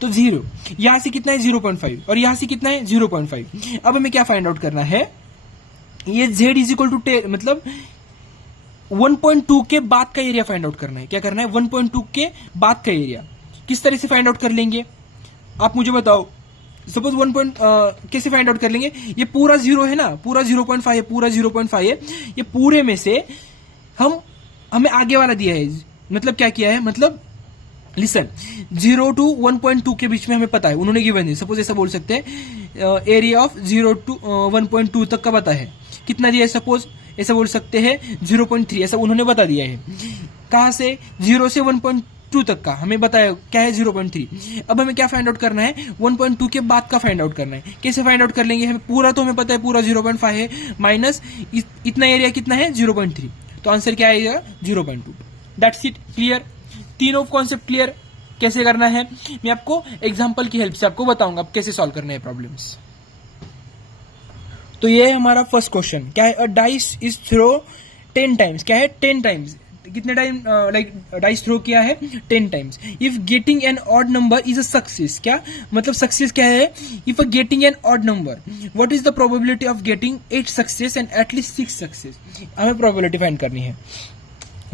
तो 0 यहां से कितना है 0.5 और यहां से कितना है 0.5। अब हमें क्या फाइंड आउट करना है, ये z इज इक्वल टू 10 मतलब 1.2 के बाद का एरिया फाइंड आउट करना है। क्या करना है 1.2 के बाद का एरिया। किस तरह से फाइंड आउट कर लेंगे आप मुझे बताओ। सपोज 1 कैसे फाइंड आउट कर लेंगे, ये पूरा 0 है ना, पूरा 0.5 है, पूरा 0.5 है। ये पूरे में से हमें आगे वाला दिया है, मतलब क्या किया है, मतलब लिसन 0 to 1.2 के बीच में हमें पता है, उन्होंने गिवन है। सपोज ऐसा बोल सकते हैं एरिया ऑफ 0 to 1.2 तक का पता है, कितना दिया है। सपोज ऐसा बोल सकते हैं 0.3, ऐसा उन्होंने बता दिया है। कहां से 0 से 1.2 तक का हमें बताया क्या है 0.3। अब हमें क्या फाइंड आउट करना है 1.2 के बाद का फाइंड आउट करना है। कैसे फाइंड आउट कर लेंगे, हमें पूरा तो हमें पता है पूरा 0.5 है, माइनस इतना एरिया कितना है 0.3, तो आंसर क्या आएगा 0.2। That's it, clear. तीनों कॉन्सेप्ट क्लियर। कैसे करना है मैं आपको एग्जांपल की हेल्प से आपको बताऊंगा आप कैसे सॉल्व करना है प्रॉब्लम्स। तो ये है हमारा फर्स्ट क्वेश्चन, क्या है, a dice is throw 10 times. क्या है 10 टाइम्स, कितने टाइम लाइक डाइस थ्रो किया है 10 times. If getting an odd number is a success, क्या मतलब सक्सेस क्या है, if a getting an odd number what is the probability of getting 8 success and at least 6 success. हमें probability find करनी है।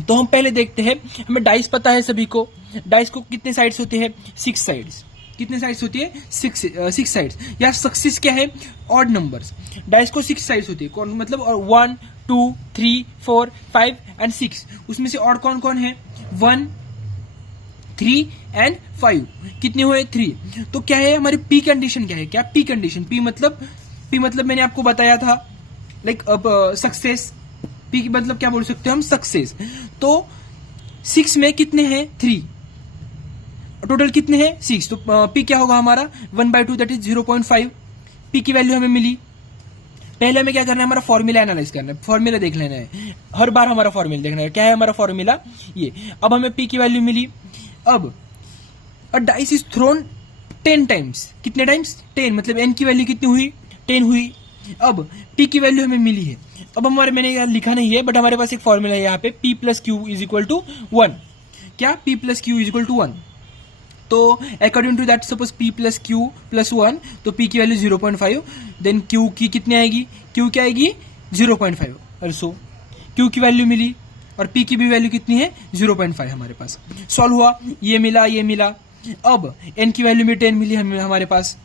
तो हम पहले देखते हैं, हमें डाइस पता है सभी को, डाइस को कितने साइड्स होते हैं 6 साइड्स। कितने साइड्स होती है 6 साइड्स। या सक्सेस क्या है ऑड नंबर्स, डाइस को 6 साइड्स होती है, कौन मतलब 1 2 3 4 5 एंड 6। उसमें से ऑड कौन कौन है 1 3 एंड 5। कितने हुए 3। तो क्या है हमारी पी कंडीशन, क्या है, क्या पी कंडीशन, पी मतलब मैंने आपको बताया था लाइक अब सक्सेस, पी की मतलब क्या बोल सकते हैं हम सक्सेस। तो 6 में कितने हैं 3, टोटल कितने हैं 6। तो पी क्या होगा हमारा 1/2 दैट इज 0.5। पी की वैल्यू हमें मिली। पहले हमें क्या करना है, हमारा फॉर्मूला एनालाइज करना है, फॉर्मूला देख लेना है, हर बार हमारा फॉर्मूला देखना है। क्या है हमारा फॉर्मूला ये। अब हमें पी की वैल्यू मिली। अब अ डाइस इज थ्रोन 10 टाइम्स, कितने टाइम्स 10, मतलब एन की वैल्यू कितनी हुई 10 हुई। अब पी की वैल्यू हमें मिली है। अब हमारे मैंने यहाँ लिखा नहीं है बट हमारे पास एक फॉर्मूला है यहाँ पे P plus q is equal to 1। क्या P plus q is equal to 1। तो according to that suppose P plus q plus 1, तो P की वैल्यू 0.5, देन Q की कितनी आएगी, Q क्या आएगी 0.5। और सो Q की वैल्यू मिली और P की भी वैल्यू कितनी है 0.5 हमारे पास। सॉल्व हुआ, ये मिला। अब N की वैल्यू में 10 मिली हमारे पास।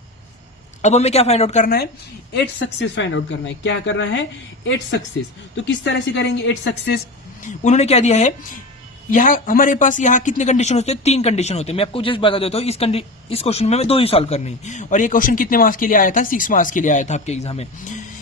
अब हमें क्या फाइंड आउट करना है 8 सक्सेस फाइंड आउट करना है। क्या करना है 8 सक्सेस। तो किस तरह से करेंगे 8 सक्सेस, उन्होंने क्या दिया है, यहाँ हमारे पास यहाँ कितने कंडीशन होते हैं 3 कंडीशन होते हैं। मैं आपको जस्ट बता देता हूँ, इस क्वेश्चन में 2 ही सॉल्व करने हैं। और ये क्वेश्चन कितने मार्क्स के लिए आया था 6 मार्क्स के लिए आया था आपके एग्जाम में।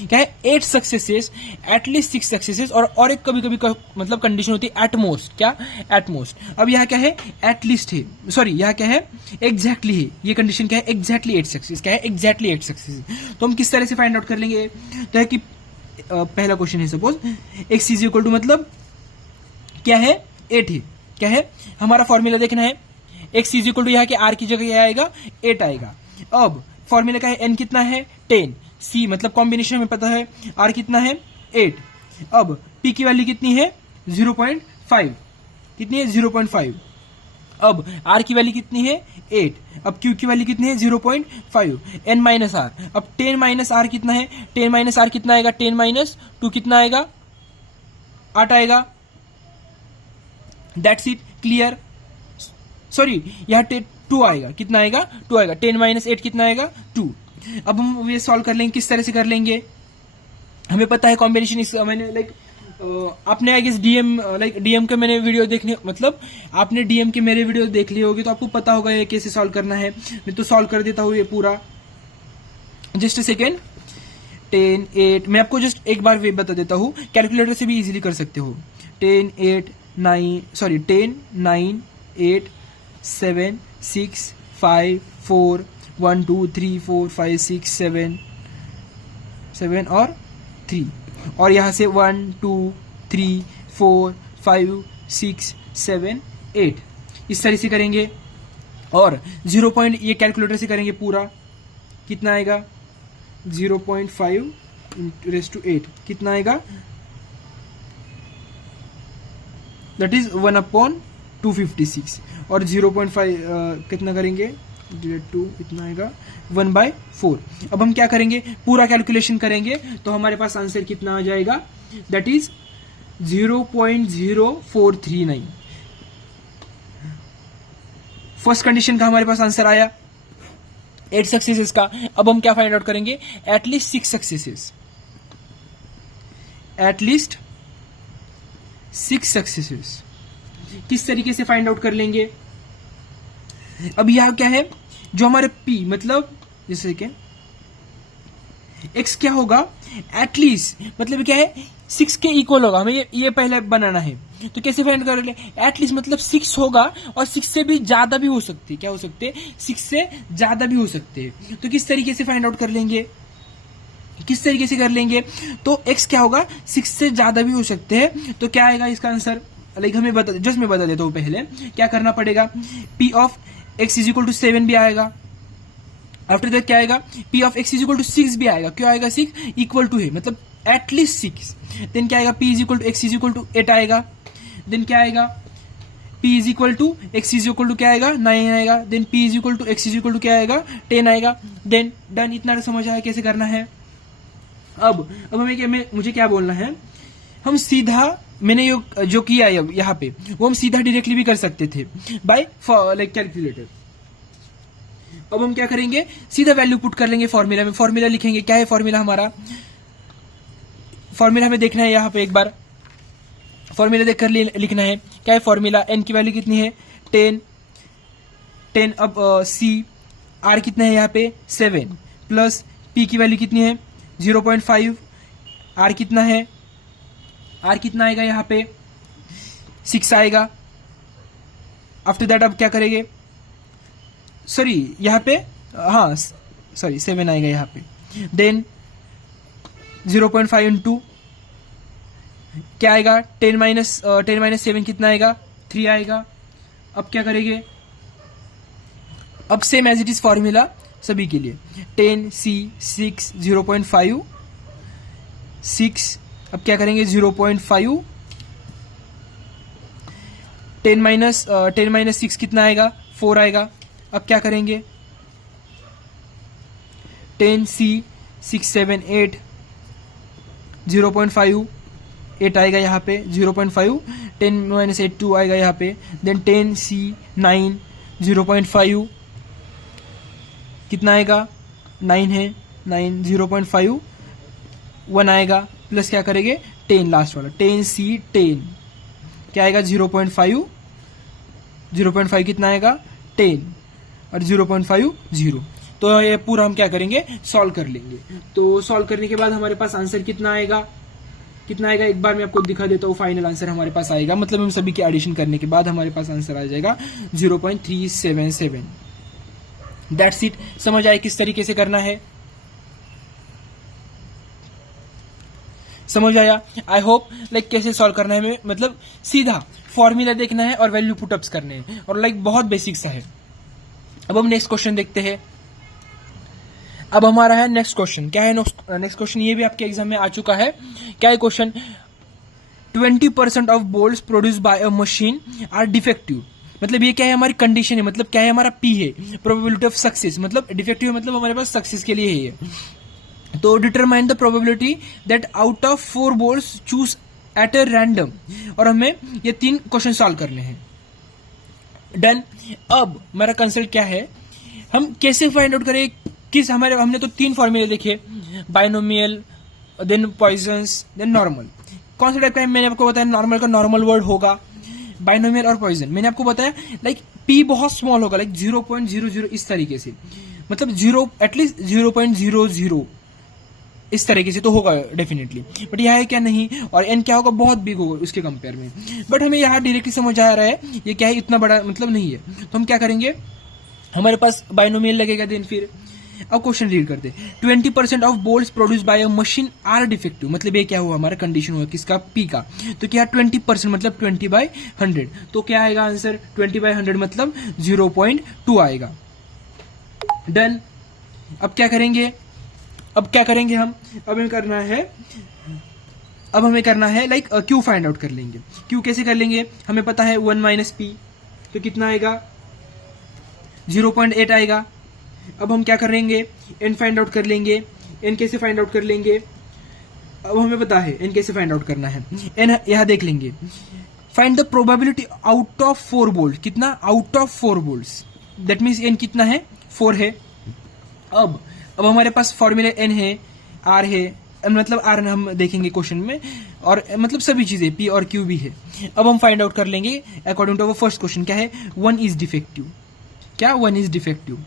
क्या है 8 सक्सेसेस एटलीस्ट 6 सक्सेसेस, और एक कभी मतलब कंडीशन होती है एटमोस्ट। क्या एटमोस्ट। अब यहाँ क्या है एटलीस्ट है, सॉरी यहाँ क्या है एग्जैक्टली है। ये कंडीशन क्या है एग्जैक्टली 8 सक्सेस। क्या है एग्जैक्टली 8 सक्सेस। तो हम किस तरह से फाइंड आउट कर लेंगे, तो है कि पहला क्वेश्चन है suppose x is equal to मतलब क्या है 8 है। क्या है हमारा फॉर्मूला देखना है, x इज इक्वल टू यहाँ के r की जगह क्या आएगा 8 आएगा। अब फॉर्मूला का है n कितना है 10, c मतलब कॉम्बिनेशन हमें पता है, r कितना है 8। अब p की वैल्यू कितनी है 0.5, कितनी है 0.5। अब r की वैल्यू कितनी है 8। अब q की वैल्यू कितनी है 0.5, n माइनस r। अब 10 माइनस r कितना है, 10 माइनस r कितना आएगा 10 माइनस 2 कितना आएगा 8 आएगा। That's it, clear. सॉरी यहाँ 2 आएगा, कितना आएगा 2 आएगा। 10 माइनस 8 कितना आएगा 2। अब हम ये सॉल्व कर लेंगे, किस तरह से कर लेंगे, हमें पता है कॉम्बिनेशन इस मैंने लाइक आपने आई गेस डीएम के मैंने वीडियो देखने, मतलब आपने डीएम के मेरे वीडियो देख लिए होगी तो आपको पता होगा ये कैसे सॉल्व करना है। मैं तो सॉल्व कर देता हूँ ये पूरा, जस्ट अ सेकेंड। 10 8 मैं आपको जस्ट एक बार वे बता देता हूँ, कैलकुलेटर से भी इजीली कर सकते हो। 10 9 8 7 6 5 4 1 2 3 4 5 6 7 और 3, और यहाँ से 1 2 3 4 5 6 7 8 इस तरह से करेंगे। और 0 ये कैलकुलेटर से करेंगे पूरा, कितना आएगा 0.5 रेस टू 8 कितना आएगा, दैट इज 1/256 और 0.5 कितना करेंगे, डिवाइड 2 इतना आएगा 1/4। अब हम क्या करेंगे, पूरा कैलकुलेशन करेंगे तो हमारे पास आंसर कितना आ जाएगा, दैट इज 0.0439। फर्स्ट कंडीशन का हमारे पास आंसर आया 8 सक्सेसेस का। अब हम क्या फाइंड आउट करेंगे, एटलीस्ट 6 सक्सेसेस, एटलीस्ट 6 सक्सेसेस। किस तरीके से फाइंड आउट कर लेंगे, अब यह क्या है, जो हमारे P मतलब जैसे कि X क्या होगा, एटलीस्ट मतलब क्या है 6 के इक्वल होगा, हमें ये पहले बनाना है। तो कैसे फाइंड करेंगे, एटलीस्ट मतलब 6 होगा और 6 से भी ज्यादा भी हो सकते हैं, क्या हो सकते हैं, 6 से ज्यादा भी हो सकते हैं। तो किस तरीके से फाइंड आउट कर लेंगे, किस तरीके से कर लेंगे, तो X क्या होगा 6 से ज्यादा भी हो सकते हैं। तो क्या आएगा इसका आंसर, लाइक हमें जस्ट मैं बता देता हूं, पहले क्या करना पड़ेगा, P of X is equal to 7 भी आएगा, आफ्टर दैट क्या आएगा, P of X is equal to 6 भी आएगा, क्यों आएगा 6, इक्वल टू है मतलब एटलीस्ट 6। देन क्या आएगा, P is equal to X is equal to 8 आएगा, देन क्या आएगा, P is equal to X is equal to क्या आएगा 9 आएगा, then P is equal to X is equal to क्या आएगा 10 आएगा। देन डन, इतना समझ आया कैसे करना है। अब मुझे क्या बोलना है, हम सीधा मैंने जो किया है यहाँ पे वो हम सीधा डायरेक्टली भी कर सकते थे बाय लाइक कैलकुलेटर। अब हम क्या करेंगे, सीधा वैल्यू पुट कर लेंगे फॉर्मूला में, फॉर्मूला लिखेंगे, क्या है फॉर्मूला हमारा, फॉर्मूला हमें देखना है यहाँ पे एक बार, फॉर्मूला देखकर लिखना है, क्या है फॉर्मूला, n की वैल्यू कितनी है 10। अब C R कितना है यहाँ पे 7 प्लस P की वैल्यू कितनी है 0.5, R कितना है, R कितना आएगा यहाँ पे 6 आएगा। आफ्टर दैट अब क्या करेंगे, सॉरी यहाँ पे हाँ सॉरी 7 आएगा यहाँ पे, देन 0.5 इंटू क्या आएगा 10 माइनस 7 कितना आएगा 3 आएगा। अब क्या करेंगे, अब same as it is formula सभी के लिए, 10 C 6 0.5 6, अब क्या करेंगे 0.5, 10 माइनस 6 कितना आएगा 4 आएगा। अब क्या करेंगे 10 C 6 7 8 0.5 8 आएगा यहाँ पे 0.5, 10 माइनस 8 2 आएगा यहाँ पे, देन 10 C 9 0.5 कितना आएगा 9 है 9 0.5 1 आएगा, प्लस क्या करेंगे 10 लास्ट वाला 10 C 10 क्या आएगा 0.5 कितना आएगा 10 और 0.5 0। तो ये पूरा हम क्या करेंगे सॉल्व कर लेंगे। तो सॉल्व करने के बाद हमारे पास आंसर कितना आएगा एक बार मैं आपको दिखा देता हूँ। फाइनल आंसर हमारे पास आएगा, मतलब हम सभी के एडिशन करने के बाद हमारे पास आंसर आ जाएगा 0.377। That's it. समझ आए किस तरीके से करना है, समझ आया आई होप। लाइक कैसे सॉल्व करना है, मतलब सीधा फॉर्मूला देखना है और वैल्यू पुटअप्स करने हैं, और लाइक बहुत बेसिक सा है। अब हम नेक्स्ट क्वेश्चन देखते हैं। अब हमारा है नेक्स्ट क्वेश्चन, क्या है नेक्स्ट क्वेश्चन, ये भी आपके एग्जाम में आ चुका है। क्या है question, 20% of bolts produce by a machine are defective. मतलब ये क्या है हमारी कंडीशन है, मतलब क्या है हमारा P है, प्रोबेबिलिटी ऑफ सक्सेस, मतलब डिफेक्टिव मतलब हमारे पास सक्सेस के लिए है ये। तो determine the probability that out of 4 bolts choose at a random, और हमें ये 3 क्वेश्चन सॉल्व करने हैं। डन। अब हमारा कंसेप्ट क्या है, हम कैसे फाइंड आउट करें किस हमने तो 3 फॉर्मूले देखे, binomial, then Poissons, then normal. कौन सा टाइप का है मैंने आपको बताया, नॉर्मल का नॉर्मल वर्ड होगा, बाइनोमियल और पॉइजन मैंने आपको बताया लाइक P बहुत स्मॉल होगा, लाइक 0.00 इस तरीके से, मतलब 0 एटलीस्ट 0.00 इस तरीके से तो होगा डेफिनेटली, बट यहाँ है क्या नहीं, और n क्या होगा बहुत बिग होगा उसके कंपेयर में। बट हमें यहाँ डायरेक्टली समझ आ रहा है ये क्या है, इतना बड़ा मतलब नहीं है। तो हम क्या करेंगे, हमारे पास बाइनोमियल लगेगा, देन फिर अब क्वेश्चन रीड करते, 20% of bolts produce by a machine are defective, मतलब ये क्या हुआ हमारा कंडीशन हुआ किसका P का। तो क्या 20% मतलब 20/100, तो क्या आएगा आंसर 20/100 मतलब 0.2 आएगा। डन। अब क्या करेंगे, अब क्या करेंगे हम, अब हमें करना है लाइक क्यू फाइंड आउट कर लेंगे। क्यू कैसे कर लेंगे, हमें पता है 1 माइनस पी, तो कितना आएगा 0.8 आएगा। अब हम क्या करेंगे, एन फाइंड आउट कर लेंगे। एन कैसे फाइंड आउट कर लेंगे, अब हमें पता है एन कैसे फाइंड आउट करना है। एन यहां देख लेंगे, find the probability out of 4 bolt, कितना out of 4 bolt, that means n कितना है 4 है। अब हमारे पास फॉर्मूला एन है, आर है, मतलब आर हम देखेंगे क्वेश्चन में, और मतलब सभी चीजें पी और क्यू भी है। अब हम फाइंड आउट कर लेंगे according to our first question, क्या है 1 इज डिफेक्टिव। क्या 1 इज डिफेक्टिव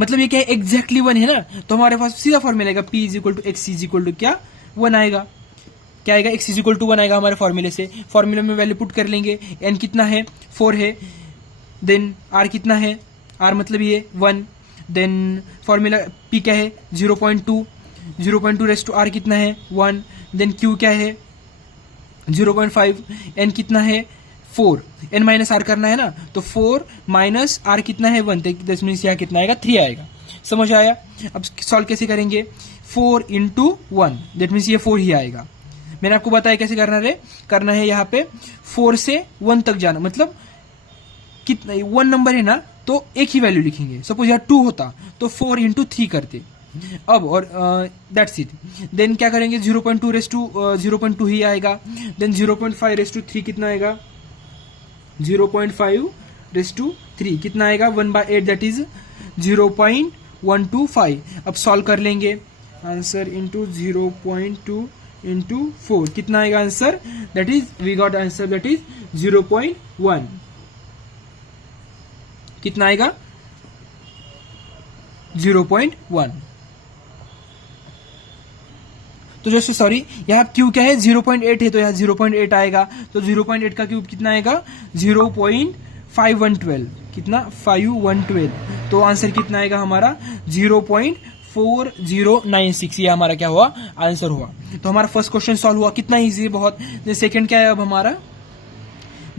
मतलब ये क्या है, एग्जैक्टली 1 है ना, तो हमारे पास सीधा फॉर्मूला आएगा p is equal to x is equal to क्या 1 आएगा। क्या आएगा, एक्स इज इक्वल टू 1 आएगा हमारे फॉर्मूले से। फॉर्मूले में वैल्यू पुट कर लेंगे, एन कितना है 4 है, देन आर कितना है, आर मतलब ये 1, देन फॉर्मूला पी क्या है 0.2, 0.2 रेस टू आर कितना है 1, देन क्यू क्या है 0.5, एन कितना है 4, एन माइनस आर करना है ना, तो 4 माइनस आर कितना है 1, दस मीन्स यहाँ कितना आएगा 3 आएगा। समझ आया। अब सॉल्व कैसे करेंगे, 4 इंटू 1, दैट मीन्स ये 4 ही आएगा। मैंने आपको बताया कैसे करना है यहाँ पे 4 से 1 तक जाना, मतलब कितना 1 नंबर है ना, तो एक ही वैल्यू लिखेंगे। सपोज यहाँ 2 होता तो 4 इंटू 3 करते। अब और दैट्स इट। देन क्या करेंगे 0.2 रेस टू 0.2 ही आएगा, देन 0.5 रेस टू 3 कितना आएगा 0.5 रेस टू 3 कितना आएगा 1/8, दैट इज 0.125। अब सॉल्व कर लेंगे, आंसर इंटू 0.2 इंटू 4 कितना आएगा answer, that is we got answer that is 0.1। कितना आएगा 0.1। तो जैसे सॉरी यहाँ क्यूब क्या है 0.8 है, तो यहाँ 0.8 आएगा, तो 0.8 का क्यूब कितना आएगा 0.5112, कितना 5112, तो आंसर कितना आएगा हमारा 0.4096। ये हमारा क्या हुआ आंसर हुआ। तो हमारा फर्स्ट क्वेश्चन सॉल्व हुआ, कितना इजी है बहुत। सेकंड क्या है अब हमारा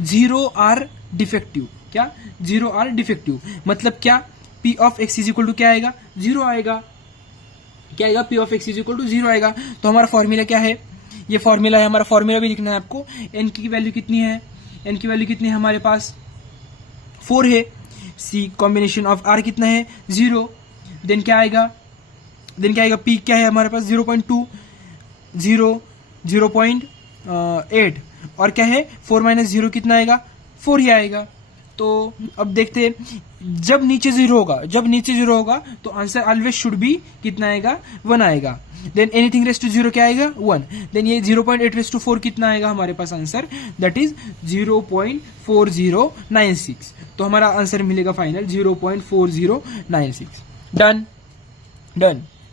0R डिफेक्टिव। क्या 0R डिफेक्टिव मतलब क्या, P of x is equal to क्या आएगा 0 आएगा। क्या आएगा P of x is equal to 0 आएगा। तो हमारा फॉर्मूला क्या है, ये फॉर्मूला है, हमारा फॉर्मूला भी लिखना है आपको। n की वैल्यू कितनी है, n की वैल्यू कितनी है हमारे पास 4 है। C कॉम्बिनेशन ऑफ R कितना है 0, देन क्या आएगा P क्या है हमारे पास 0.2 0.8 और क्या है 4 माइनस 0 कितना आएगा 4 ही आएगा। तो अब देखते हैं, जब नीचे 0 होगा तो आंसर ऑलवेज शुड बी कितना आएगा 1 आएगा। देन एनीथिंग रेस टू 0 क्या आएगा 1, देन ये 0.8 रेस टू 4 कितना आएगा हमारे पास आंसर, दैट इज 0.4096। तो हमारा आंसर मिलेगा फाइनल 0.4096। डन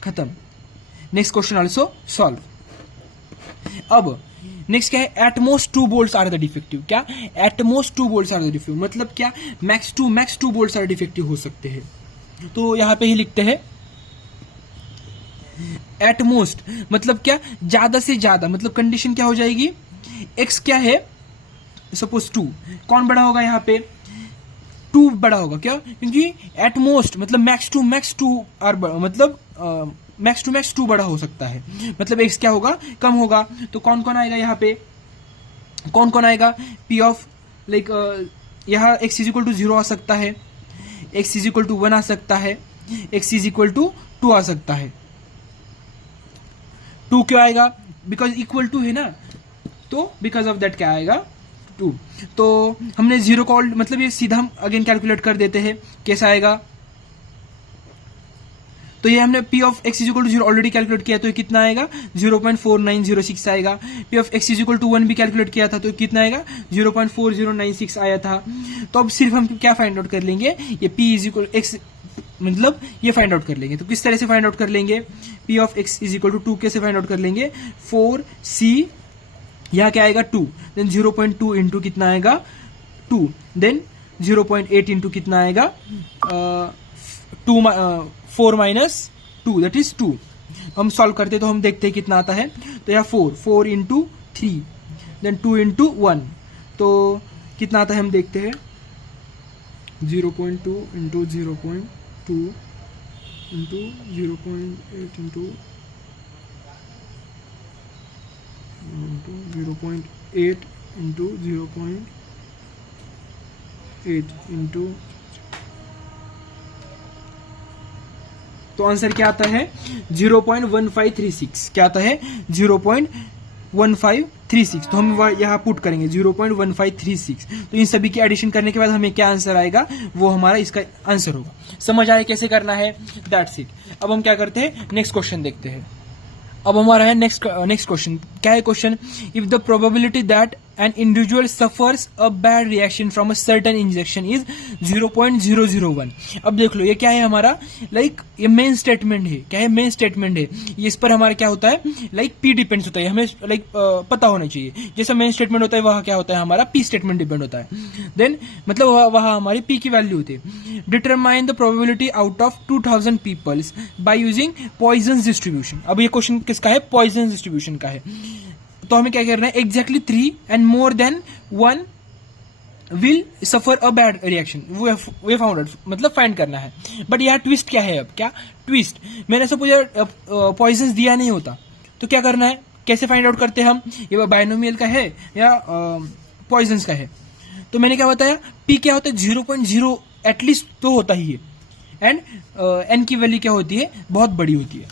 खत्म। Next question also solve. अब नेक्स्ट क्या है, at most 2 bolts are the defective. क्या at most 2 bolts are the defective मतलब क्या, मैक्स 2 बोल्ट्स आर डिफेक्टिव हो सकते हैं। तो यहां पे ही लिखते हैं एटमोस्ट मतलब क्या, ज्यादा से ज्यादा, मतलब कंडीशन क्या हो जाएगी, x क्या है सपोज 2, कौन बड़ा होगा यहाँ पे 2 बड़ा होगा। क्या, क्योंकि एटमोस्ट मतलब मैक्स टू आर मतलब मैक्स टू बड़ा हो सकता है, मतलब x क्या होगा कम होगा। तो कौन कौन आएगा यहाँ पे, कौन आएगा P ऑफ लाइक यहाँ x इज इक्वल टू 0 आ सकता है, x इज इक्वल टू 1 आ सकता है, x इज इक्वल टू 2 आ सकता है। 2 क्यों आएगा, बिकॉज इक्वल टू है ना, तो बिकॉज ऑफ दैट क्या आएगा 2। तो हमने 0 कॉल मतलब ये सीधा हम अगेन कैलकुलेट कर देते हैं, कैसा आएगा। तो ये हमने P of x is equal to 0 already calculate किया, तो ये कितना आएगा 0.4906 आएगा। P of x is equal to 1 भी कैलकुलेट किया था, तो कितना आएगा 0.4096 आया था। तो अब सिर्फ हम क्या फाइंड आउट कर लेंगे, ये P इज इक्वल x मतलब ये फाइंड आउट कर लेंगे। तो किस तरह से फाइंड आउट कर लेंगे, P of x is equal to 2 कैसे फाइंड आउट कर लेंगे, 4C यहाँ क्या आएगा 2, देन 0.2 इंटू कितना आएगा 2, देन 0.8 इंटू कितना आएगा 4 माइनस 2 दैट इज 2। हम सॉल्व करते तो हम देखते हैं कितना आता है। तो यहाँ 4 इंटू 3 देन 2 इंटू 1, तो कितना आता है हम देखते हैं 0.2 into 0.2 into 0.8 into 0.8 into 0.8 into, तो आंसर क्या आता है 0.1536। क्या आता है 0.1536। तो हम यहाँ पुट करेंगे 0.1536। तो इन सभी की एडिशन करने के बाद हमें क्या आंसर आएगा, वो हमारा इसका आंसर होगा। समझ आया कैसे करना है, दैट्स इट। अब हम क्या करते हैं, नेक्स्ट क्वेश्चन देखते हैं। अब हमारा है नेक्स्ट क्वेश्चन। क्या है question, if the probability that an individual suffers a bad reaction from a certain injection is 0.001। अब देख लो ये क्या है हमारा, लाइक ये मेन स्टेटमेंट है। क्या है, मेन स्टेटमेंट है। ये इस पर हमारा क्या होता है, लाइक पी डिपेंड्स होता है, हमें लाइक पता होना चाहिए। जैसा मेन स्टेटमेंट होता है वहां क्या होता है हमारा पी स्टेटमेंट डिपेंड होता है। देन मतलब वहां हमारी पी की वैल्यू होती है। Determine the probability out of 2000 peoples by using Poisson distribution. अब ये क्वेश्चन किसका है, पॉइजन डिस्ट्रीब्यूशन का है। तो हमें क्या करना है, exactly 3 and more than 1 will suffer a bad reaction, way found out, मतलब फाइंड करना है। बट यहाँ ट्विस्ट क्या है, अब क्या ट्विस्ट, मैंने सपोज पॉइजन दिया नहीं होता तो क्या करना है, कैसे फाइंड आउट करते हैं हम, ये बाइनोमियल का है या पॉइजन का है। तो मैंने क्या बताया, पी क्या होता है 0.0 एटलीस्ट तो होता ही है, एंड एन की वैल्यू क्या होती है, बहुत बड़ी होती है।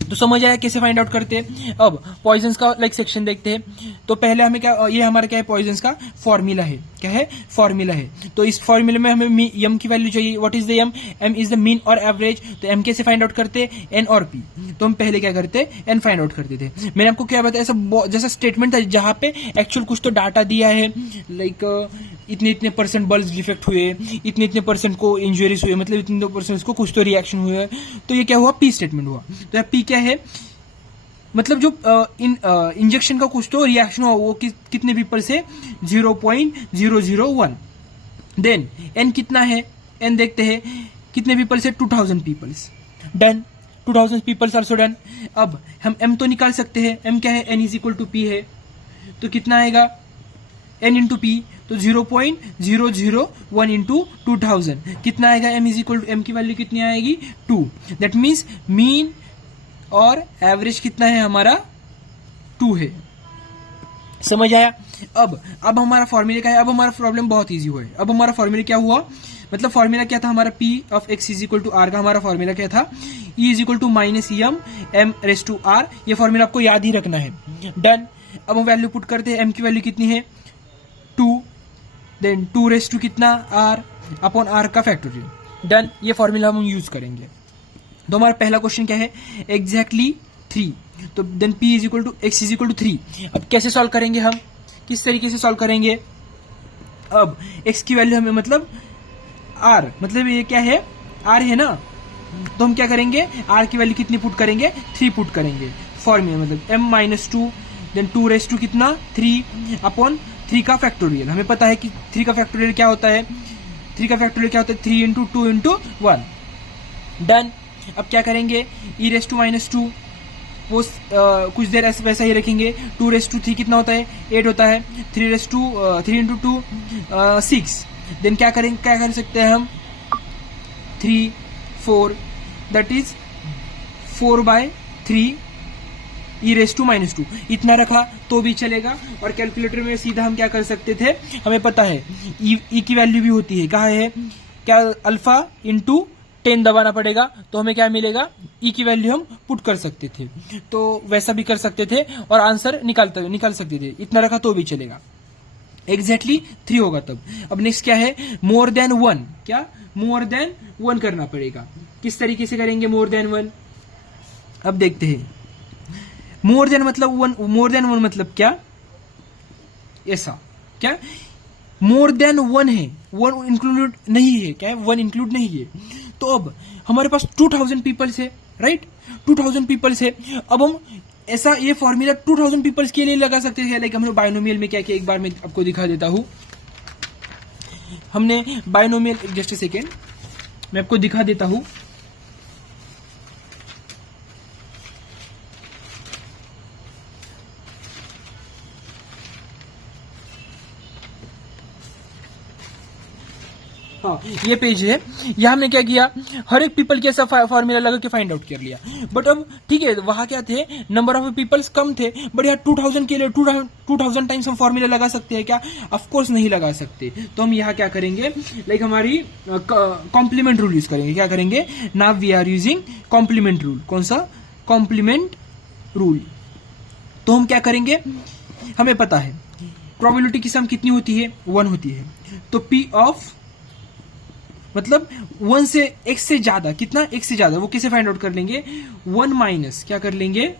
तो समझ आया कैसे फाइंड आउट करते हैं। अब पॉइजन का लाइक सेक्शन देखते हैं। तो पहले हमें क्या, ये हमारा क्या है, पॉइजन का फॉर्मूला है। क्या है, फॉर्मूला है। तो इस फॉर्मूले में हमें एम की वैल्यू चाहिए। What is the m, m is the mean और एवरेज। तो एम कैसे फाइंड आउट करते हैं, एन और पी। तो हम पहले क्या करते, एन फाइंड आउट करते थे। मैंने आपको क्या बताया, ऐसा जैसा स्टेटमेंट था जहां पे एक्चुअल कुछ तो डाटा दिया है, लाइक इतने इतने परसेंट बल्ब डिफेक्ट हुए, इतने इतने परसेंट को इंजरीज हुए, मतलब इतने परसेंट को कुछ तो रिएक्शन हुए। तो ये क्या हुआ, पी स्टेटमेंट हुआ। तो पी क्या है, मतलब जो इंजेक्शन का कुछ तो रिएक्शन हुआ, वो कितने पीपल से 0.001। देन एन कितना है, एन देखते हैं कितने पीपल से 2000 peoples. Done, 2000 peoples also done. अब हम एम तो निकाल सकते हैं, एम क्या है, n is equal to p है। तो कितना आएगा, एन इंटू पी, तो 0.001 इंटू 2000 कितना आएगा, m is equal to, m की वैल्यू कितनी आएगी 2। दैट मीन्स मीन और एवरेज कितना है हमारा 2 है। समझ आया। अब हमारा फॉर्मूला क्या है, अब हमारा प्रॉब्लम बहुत इजी हुआ है। अब हमारा फॉर्मूला क्या हुआ, मतलब फॉर्मूला क्या था हमारा, p of x is equal to r का हमारा फॉर्मूला क्या था, e is equal to minus m raise to r. ये फॉर्मूला आपको याद ही रखना है। डन। अब हम वैल्यू पुट करते हैं, एम की वैल्यू कितनी है 2, देन 2 रेस टू कितना आर अपॉन आर का फैक्टोरियल। डन, ये फॉर्मूला हम यूज करेंगे। तो हमारा पहला क्वेश्चन क्या है, एग्जैक्टली 3। तो then p is equal to x is equal to 3। अब कैसे सॉल्व करेंगे हम, किस तरीके से सॉल्व करेंगे। अब x की वैल्यू हमें मतलब r, मतलब ये क्या है, r है ना। तो हम क्या करेंगे, r की वैल्यू कितनी पुट करेंगे, 3 पुट करेंगे। फॉर्मूला मतलब m minus 2, then 2 raise to कितना 3 अपॉन 3 का फैक्टोरियल। हमें पता है कि 3 का फैक्टोरियल क्या होता है, 3 का फैक्टोरियल क्या होता है, 3 इंटू 2 इंटू 1। डन। अब क्या करेंगे, ई रेस टू माइनस 2, वो कुछ देर ऐसे वैसा ही रखेंगे। 2 रेस टू 3 कितना होता है, 8 होता है। 3 रेस टू 3 इंटू 2 6। देन क्या करेंगे, क्या कर सकते हैं हम, 3 4, that is 4/3 e raise to minus 2। इतना रखा तो भी चलेगा। और कैलकुलेटर में सीधा हम क्या कर सकते थे, हमें पता है ई की वैल्यू भी होती है, कहाँ है, क्या अल्फा इंटू 10 दबाना पड़ेगा। तो हमें क्या मिलेगा, ई की वैल्यू हम पुट कर सकते थे। तो वैसा भी कर सकते थे और आंसर निकाल सकते थे। इतना रखा तो भी चलेगा। एग्जैक्टली 3 होगा तब। अब नेक्स्ट क्या है, मोर देन 1। क्या, मोर देन 1 करना पड़ेगा। किस तरीके से करेंगे मोर देन 1, अब देखते हैं। मोर देन मतलब 1, मोर देन 1 मतलब क्या, ऐसा क्या, मोर देन 1 है, 1 इंक्लूड नहीं है, क्या है, 1 इंक्लूड नहीं है। तो अब हमारे पास 2000 पीपल्स है, राइट, 2000 पीपल्स है। अब हम ऐसा ये फॉर्मूला 2000 पीपल्स के लिए लगा सकते हैं। लाइक हमने बाइनोमियल में क्या किया, एक बार मैं आपको दिखा देता हूं। हमने बाइनोमियल, जस्ट ए सेकेंड, मैं आपको दिखा देता हूं। हाँ ये पेज है, यहाँ हमने क्या किया, हर एक पीपल की ऐसा फॉर्मूला लगा के फाइंड आउट कर लिया। बट अब ठीक है, वहां क्या थे, नंबर ऑफ पीपल्स कम थे, बट यहाँ 2000 के लिए 2000 टाइम्स हम फॉर्मूला लगा सकते हैं क्या? ऑफकोर्स नहीं लगा सकते। तो हम यहाँ क्या करेंगे, लाइक हमारी कॉम्प्लीमेंट रूल यूज करेंगे। क्या करेंगे, now we are using complement rule. कौन सा? Complement rule. तो हम क्या करेंगे, हमें पता है प्रोबेबिलिटी की सम कितनी होती है, 1 होती है। तो P ऑफ मतलब 1 से x से ज्यादा, कितना, x से ज्यादा, वो कैसे फाइंड आउट कर लेंगे, 1 माइनस क्या कर लेंगे,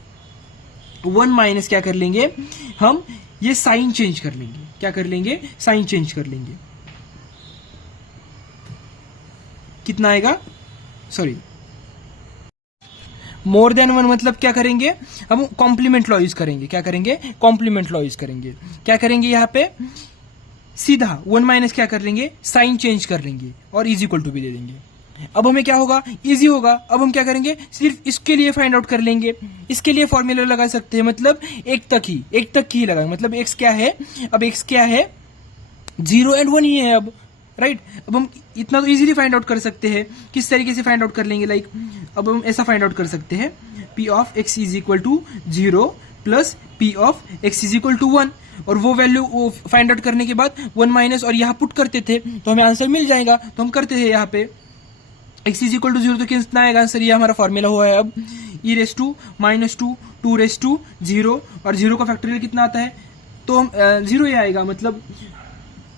1 माइनस क्या कर लेंगे, हम ये साइन चेंज कर लेंगे। क्या कर लेंगे, साइन चेंज कर लेंगे। कितना आएगा, सॉरी, मोर देन 1 मतलब क्या करेंगे, हम कॉम्प्लीमेंट लॉ यूज करेंगे। क्या करेंगे, कॉम्प्लीमेंट लॉ यूज करेंगे। क्या करेंगे, यहां पे सीधा 1 माइनस क्या कर लेंगे, साइन चेंज कर लेंगे और इज इक्वल टू भी दे देंगे। अब हमें क्या होगा, इजी होगा। अब हम क्या करेंगे, सिर्फ इसके लिए फाइंड आउट कर लेंगे। इसके लिए फॉर्मूला लगा सकते हैं, मतलब एक तक ही लगाएंगे। मतलब एक्स क्या है, अब एक्स क्या है, 0 एंड 1 ही है अब, राइट। अब हम इतना तो इजीली फाइंड आउट कर सकते हैं। किस तरीके से फाइंड आउट कर लेंगे, लाइक अब हम ऐसा फाइंड आउट कर सकते हैं, p of x is equal to 0 plus p of x is equal to 1, और वो वैल्यू फाइंड आउट करने के बाद 1 माइनस और यहाँ पुट करते थे तो हमें आंसर मिल जाएगा। तो हम करते थे यहाँ पे x इज इक्वल टू 0, तो कितना आएगा आंसर, ये हमारा फॉर्मूला हुआ है। अब e raise to minus 2 2 raise to 0, और 0 का फैक्टोरियल कितना आता है, तो हम 0 ही आएगा। मतलब